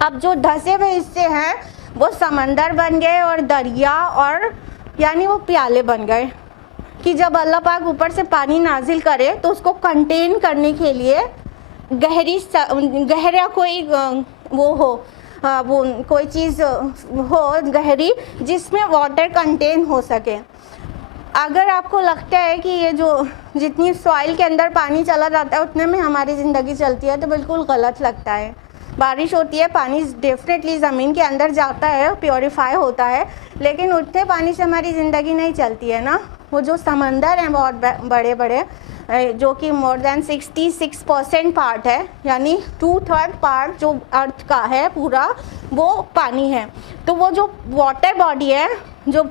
اب جو دھسے ہوئے حصے ہیں وہ سمندر بن گئے اور دریا, اور یعنی وہ پیالے بن گئے کہ جب اللہ پاک اوپر سے پانی نازل کرے تو اس کو کنٹین کرنے کے لیے گہرا کوئی وہ ہو, وہ کوئی چیز ہو گہری جس میں واٹر کنٹین ہو سکے. اگر آپ کو لگتا ہے کہ یہ جو جتنی سوائل کے اندر پانی چلا جاتا ہے اتنے میں ہماری زندگی چلتی ہے تو بالکل غلط لگتا ہے. بارش ہوتی ہے, پانی ڈیفینیٹلی زمین کے اندر جاتا ہے, پیوریفائی ہوتا ہے, لیکن اتنے پانی سے ہماری زندگی نہیں چلتی ہے نا. وہ جو سمندر ہیں بہت بڑے بڑے جو کہ مور دین 66% پارٹ ہے, یعنی 2/3 پارٹ جو ارتھ کا ہے پورا وہ پانی ہے. تو وہ جو واٹر باڈی ہے, جو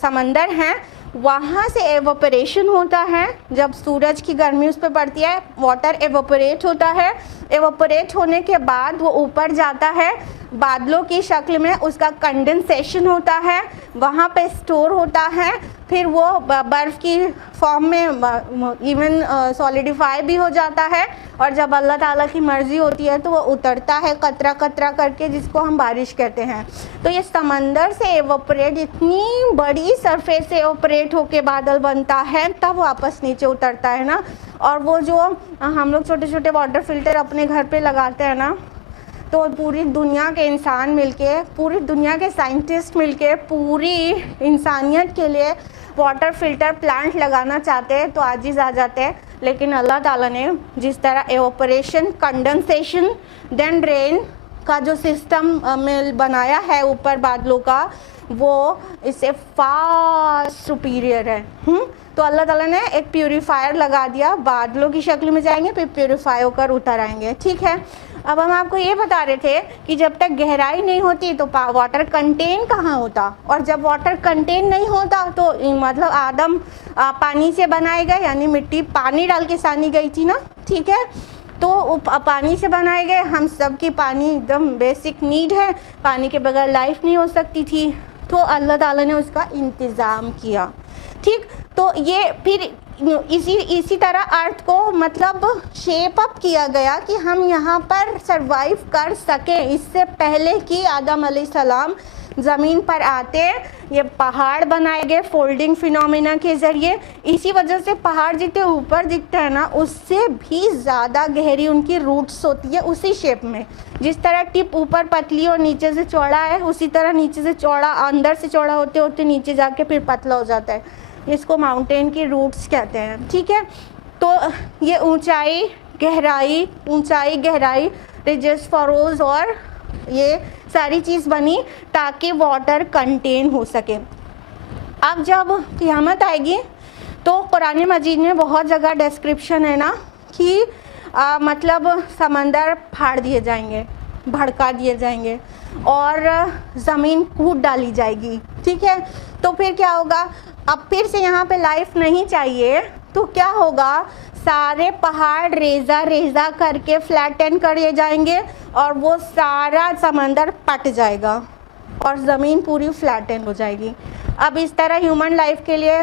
سمندر ہیں, وہاں سے ایوپریشن ہوتا ہے. جب سورج کی گرمی اس پہ پڑتی ہے واٹر ایوپریٹ ہوتا ہے. ایوپریٹ ہونے کے بعد وہ اوپر جاتا ہے بادلوں کی شکل میں, اس کا کنڈنسیشن ہوتا ہے, وہاں پہ اسٹور ہوتا ہے, پھر وہ برف کی فارم میں ایون سولیڈیفائی بھی ہو جاتا ہے, اور جب اللہ تعالیٰ کی مرضی ہوتی ہے تو وہ اترتا ہے قطرہ قطرہ کر کے, جس کو ہم بارش کہتے ہیں. تو یہ سمندر سے ایوپریٹ, اتنی بڑی سرفیس سے ایوپریٹ ہو کے بادل بنتا ہے تب واپس نیچے اترتا ہے نا. اور وہ جو ہم لوگ چھوٹے چھوٹے واٹر فلٹر اپنے گھر پہ لگاتے ہیں نا, تو پوری دنیا کے انسان مل کے, پوری دنیا کے سائنٹسٹ مل کے پوری انسانیت کے لیے واٹر فلٹر پلانٹ لگانا چاہتے ہیں تو عاجز آ جاتے ہیں. لیکن اللہ تعالیٰ نے جس طرح ایوپریشن, کنڈنسیشن, دین رین کا جو سسٹم میں بنایا ہے اوپر بادلوں کا, وہ اس سے فار سپیریئر ہے. تو اللہ تعالیٰ نے ایک پیوریفائر لگا دیا, بادلوں کی شکل میں جائیں گے پھر پیوریفائی ہو کر اتر آئیں گے. ٹھیک ہے, اب ہم آپ کو یہ بتا رہے تھے کہ جب تک گہرائی نہیں ہوتی تو واٹر کنٹین کہاں ہوتا, اور جب واٹر کنٹین نہیں ہوتا تو مطلب آدم پانی سے بنائے گئے, یعنی مٹی پانی ڈال کے سانی گئی تھی نا, ٹھیک ہے, تو پانی سے بنائے گئے. ہم سب کی پانی ایک دم بیسک نیڈ ہے, پانی کے بغیر لائف نہیں ہو سکتی تھی, تو اللہ تعالیٰ نے اس کا انتظام کیا, ٹھیک. تو یہ پھر اسی طرح ارتھ کو مطلب شیپ اپ کیا گیا کہ ہم یہاں پر سروائیو کر سکیں. اس سے پہلے کہ آدم علیہ السلام زمین پر آتے, یہ پہاڑ بنائے گئے فولڈنگ فینومینا کے ذریعے. اسی وجہ سے پہاڑ جتنے اوپر دکھتے ہیں نا, اس سے بھی زیادہ گہری ان کی روٹس ہوتی ہے اسی شیپ میں. جس طرح ٹپ اوپر پتلی اور نیچے سے چوڑا ہے, اسی طرح نیچے سے چوڑا, اندر سے چوڑا ہوتے ہوتے نیچے جا کے پھر پتلا ہو جاتا ہے. اس کو ماؤنٹین کی روٹس کہتے ہیں, ٹھیک ہے. تو یہ اونچائی گہرائی ریجز فروز اور یہ ساری چیز بنی تاکہ واٹر کنٹین ہو سکے. اب جب قیامت آئے گی تو قرآن مجید میں بہت جگہ ڈسکرپشن ہے نا کہ مطلب سمندر پھاڑ دیے جائیں گے, بھڑکا دیے جائیں گے اور زمین کود ڈالی جائے گی, ٹھیک ہے. تو پھر کیا ہوگا, اب پھر سے یہاں پہ لائف نہیں چاہیے تو کیا ہوگا, سارے پہاڑ ریزہ کر کے فلیٹن کر جائیں گے اور وہ سارا سمندر پٹ جائے گا اور زمین پوری فلیٹن ہو جائے گی. اب اس طرح ہیومن لائف کے لیے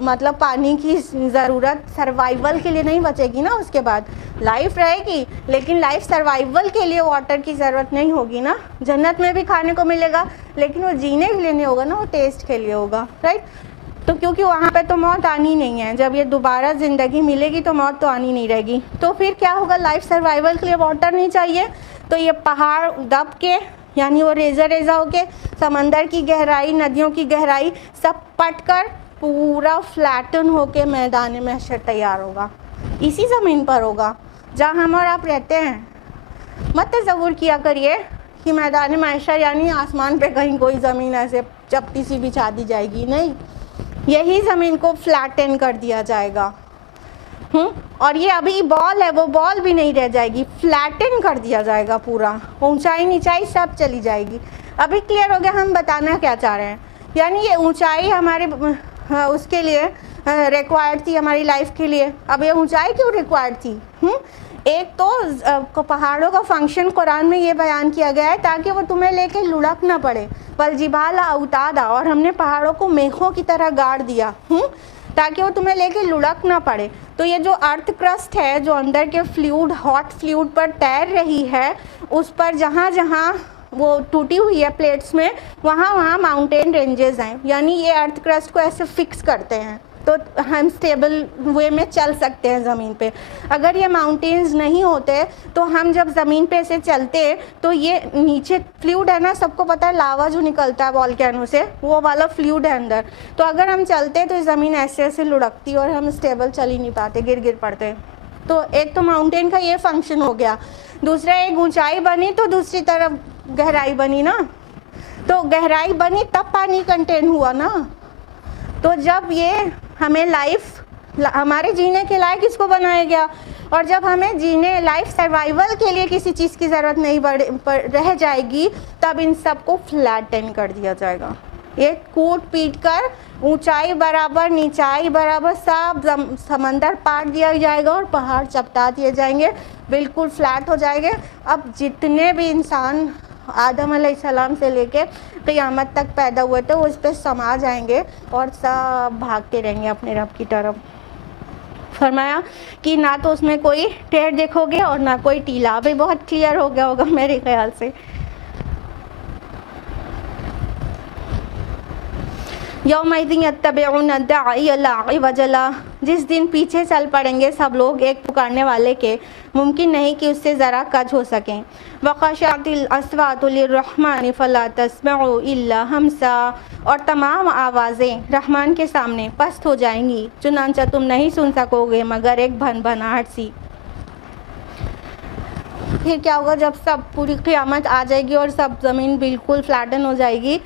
مطلب پانی کی ضرورت سروائیول کے لیے نہیں بچے گی نا, اس کے بعد لائف رہے گی لیکن لائف سروائیول کے لیے واٹر کی ضرورت نہیں ہوگی نا. جنت میں بھی کھانے کو ملے گا لیکن وہ جینے کے لیے نہیں ہوگا نا, وہ ٹیسٹ کے لیے ہوگا, رائٹ. تو کیونکہ وہاں پہ تو موت آنی نہیں ہے, جب یہ دوبارہ زندگی ملے گی تو موت تو آنی نہیں رہے گی. تو پھر کیا ہوگا, لائف سروائیول کے لیے واٹر نہیں چاہیے تو یہ پہاڑ دب کے, یعنی وہ ریزہ ہو کے, سمندر کی گہرائی, ندیوں کی گہرائی سب پٹ کر پورا فلیٹن ہو کے میدان محشر تیار ہوگا. اسی زمین پر ہوگا جہاں ہم اور آپ رہتے ہیں. مت تصور کیا کریے کہ میدان محشر یعنی آسمان پہ کہیں کوئی زمین ایسے چپٹی سی بچھا دی جائے گی, نہیں, یہی زمین کو فلیٹن کر دیا جائے گا. اور یہ ابھی بال ہے, وہ بال بھی نہیں رہ جائے گی, فلیٹن کر دیا جائے گا پورا, اونچائی نیچائی سب چلی جائے گی. ابھی کلیئر ہو گیا ہم بتانا کیا چاہ رہے ہیں. یعنی یہ اونچائی ہمارے اس کے لیے ریکوائرڈ تھی ہماری لائف کے لیے. اب یہ اونچائی کیوں ریکوائرڈ تھی؟ ایک تو پہاڑوں کا فنکشن قرآن میں یہ بیان کیا گیا ہے تاکہ وہ تمہیں لے کے لڑک نہ پڑے. والجبال اوتادا, اور ہم نے پہاڑوں کو میخوں کی طرح گاڑ دیا تاکہ وہ تمہیں لے کے لڑک نہ پڑے. تو یہ جو ارتھ کرسٹ ہے, جو اندر کے فلوئڈ, ہاٹ فلوئڈ پر تیر رہی ہے, اس پر جہاں جہاں وہ ٹوٹی ہوئی ہے پلیٹس میں, وہاں ماؤنٹین رینجز ہیں. یعنی یہ ارتھ کرسٹ کو ایسے فکس کرتے ہیں تو ہم سٹیبل وے میں چل سکتے ہیں زمین پہ. اگر یہ ماؤنٹینز نہیں ہوتے تو ہم جب زمین پہ سے چلتے تو یہ نیچے فلوئڈ ہے نا, سب کو پتہ ہے لاوا جو نکلتا ہے والکینو سے, وہ والا فلوئڈ ہے اندر. تو اگر ہم چلتے تو زمین ایسے لڑکتی اور ہم سٹیبل چل ہی نہیں پاتے, گر پڑتے. تو ایک تو ماؤنٹین کا یہ فنکشن ہو گیا. دوسرا, ایک اونچائی بنی تو دوسری طرف گہرائی بنی نا. تو گہرائی بنی تب پانی کنٹین ہوا نا. تو جب یہ ہمیں لائف, ہمارے جینے کے لائق اس کو بنایا گیا, اور جب ہمیں جینے لائف سروائیول کے لیے کسی چیز کی ضرورت نہیں رہ جائے گی تب ان سب کو فلیٹن کر دیا جائے گا. یہ کوٹ پیٹ کر اونچائی برابر نیچائی برابر سب سمندر پاٹ دیا جائے گا اور پہاڑ چپٹا دیے جائیں گے, بالکل فلیٹ ہو جائے گے. اب جتنے بھی انسان آدم علیہ السلام سے لے کے قیامت تک پیدا ہوئے تھے وہ اس پہ سما جائیں گے اور سب بھاگتے رہیں گے اپنے رب کی طرف. فرمایا کہ نہ تو اس میں کوئی ٹیڑھ دیکھو گے اور نہ کوئی ٹیلا. بھی بہت کلیئر ہو گیا ہوگا میرے خیال سے. یومئذ یتبعون الداعی لا عوج لہ, جس دن پیچھے چل پڑیں گے سب لوگ ایک پکارنے والے کے, ممکن نہیں کہ اس سے ذرا کج ہو سکیں. وخشعت الاصوات للرحمن فلا تسمع الا ہمسا, اور تمام آوازیں رحمان کے سامنے پست ہو جائیں گی چنانچہ تم نہیں سن سکو گے مگر ایک بھن بھناہٹ سی. پھر کیا ہوگا, جب سب پوری قیامت آ جائے گی اور سب زمین بالکل فلیٹن ہو جائے گی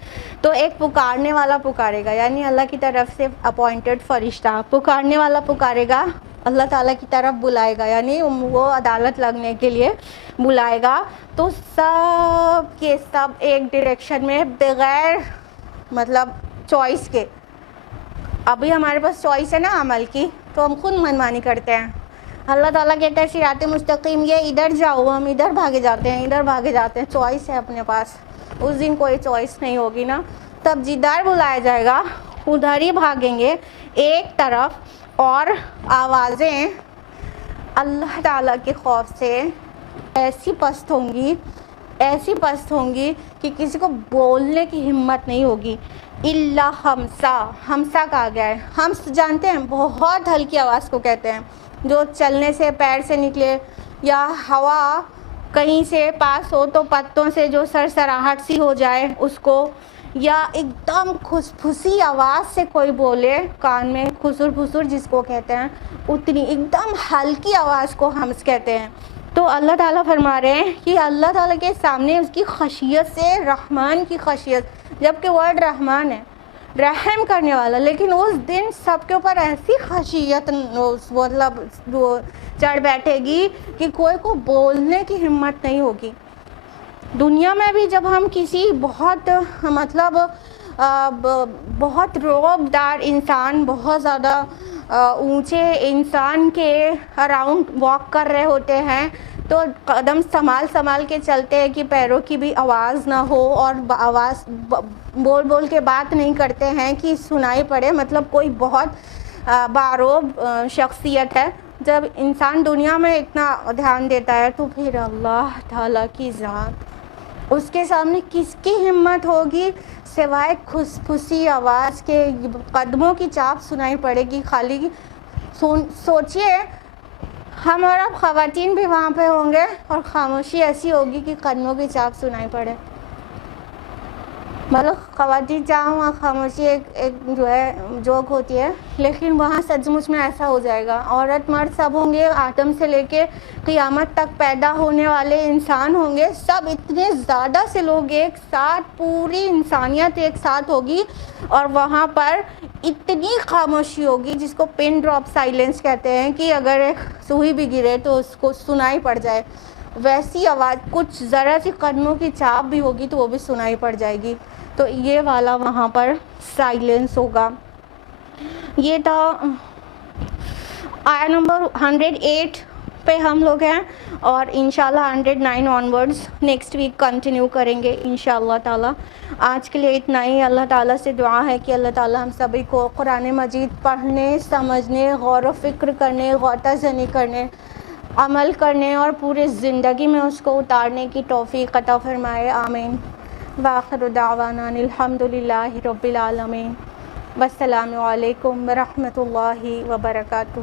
تو ایک پکارنے والا پکارے گا, یعنی اللہ کی طرف سے اپوائنٹڈ فرشتہ پکارنے والا پکارے گا اللہ تعالیٰ کی طرف بلائے گا، یعنی وہ عدالت لگنے کے لیے بلائے گا، تو سب کے سب ایک ڈائریکشن میں بغیر مطلب چوائس کے. ابھی ہمارے پاس چوائس ہے نا عمل کی، تو ہم خود منمانی کرتے ہیں. اللہ تعالیٰ کہتا ہے صراط مستقیم، یہ ادھر جاؤ، ہم ادھر بھاگے جاتے ہیں، ادھر بھاگے جاتے ہیں. چوائس ہے اپنے پاس. اس دن کوئی چوائس نہیں ہوگی نا. تب جدھر بلایا جائے گا ادھر ہی بھاگیں گے ایک طرف. اور آوازیں اللہ تعالیٰ کے خوف سے ایسی پست ہوں گی کہ کسی کو بولنے کی ہمت نہیں ہوگی. الا ہمسا کہا گیا ہے. ہمس جانتے ہیں، بہت ہلکی آواز کو کہتے ہیں، جو چلنے سے پیر سے نکلے، یا ہوا کہیں سے پاس ہو تو پتوں سے جو سرسراہٹ سی ہو جائے اس کو، یا ایک دم کھسپھسی آواز سے کوئی بولے کان میں، خسر پھسر جس کو کہتے ہیں، اتنی ایک دم ہلکی آواز کو ہمس کہتے ہیں. تو اللہ تعالیٰ فرما رہے ہیں کہ اللہ تعالیٰ کے سامنے اس کی خشیت سے، رحمان کی خشیت، جبکہ ورڈ رحمان ہے، رحم کرنے والا، لیکن اس دن سب کے اوپر ایسی خشیت مطلب چڑھ بیٹھے گی کہ کوئی کو بولنے کی ہمت نہیں ہوگی. دنیا میں بھی جب ہم کسی بہت مطلب بہت رعب دار انسان، بہت زیادہ اونچے انسان کے اراؤنڈ واک کر رہے ہوتے ہیں، تو قدم سنبھال کے چلتے ہیں کہ پیروں کی بھی آواز نہ ہو، اور آواز بول کے بات نہیں کرتے ہیں کہ سنائی پڑے. مطلب کوئی بہت باروب شخصیت ہے. جب انسان دنیا میں اتنا دھیان دیتا ہے تو پھر اللہ تعالیٰ کی ذات، اس کے سامنے کس کی ہمت ہوگی سوائے کھسپھسی آواز کے. قدموں کی چاپ سنائی پڑے گی خالی. سوچئے ہم اور اب خواتین بھی وہاں پہ ہوں گے اور خاموشی ایسی ہوگی کہ قدموں کی چاپ سنائی پڑے. مطلب خواتین جہاں وہاں خاموشی ایک جو ہے جوک ہوتی ہے، لیکن وہاں سچ مچ میں ایسا ہو جائے گا. عورت مرد سب ہوں گے، آدم سے لے کے قیامت تک پیدا ہونے والے انسان ہوں گے، سب اتنے زیادہ سے لوگ ایک ساتھ، پوری انسانیت ایک ساتھ ہوگی، اور وہاں پر اتنی خاموشی ہوگی جس کو پن ڈراپ سائلنس کہتے ہیں، کہ اگر ایک سوئی بھی گرے تو اس کو سنائی پڑ جائے. ویسی آواز، کچھ ذرا سی قدموں کی چاپ بھی ہوگی تو وہ بھی سنائی پڑ جائے گی. تو یہ والا وہاں پر سائلنس ہوگا. یہ تھا آیا نمبر 108 پہ ہم لوگ ہیں، اور انشاءاللہ 109 آنورڈز نیکسٹ ویک کنٹینیو کریں گے انشاءاللہ تعالی. آج کے لیے اتنا ہی. اللہ تعالیٰ سے دعا ہے کہ اللہ تعالیٰ ہم سبھی کو قرآن مجید پڑھنے، سمجھنے، غور و فکر کرنے، غوطہ زنی کرنے، عمل کرنے، اور پورے زندگی میں اس کو اتارنے کی توفیق عطا فرمائے. آمین. وآخر دعوانا الحمدللہ رب العالمین. والسلام علیکم ورحمۃ اللہ وبرکاتہ.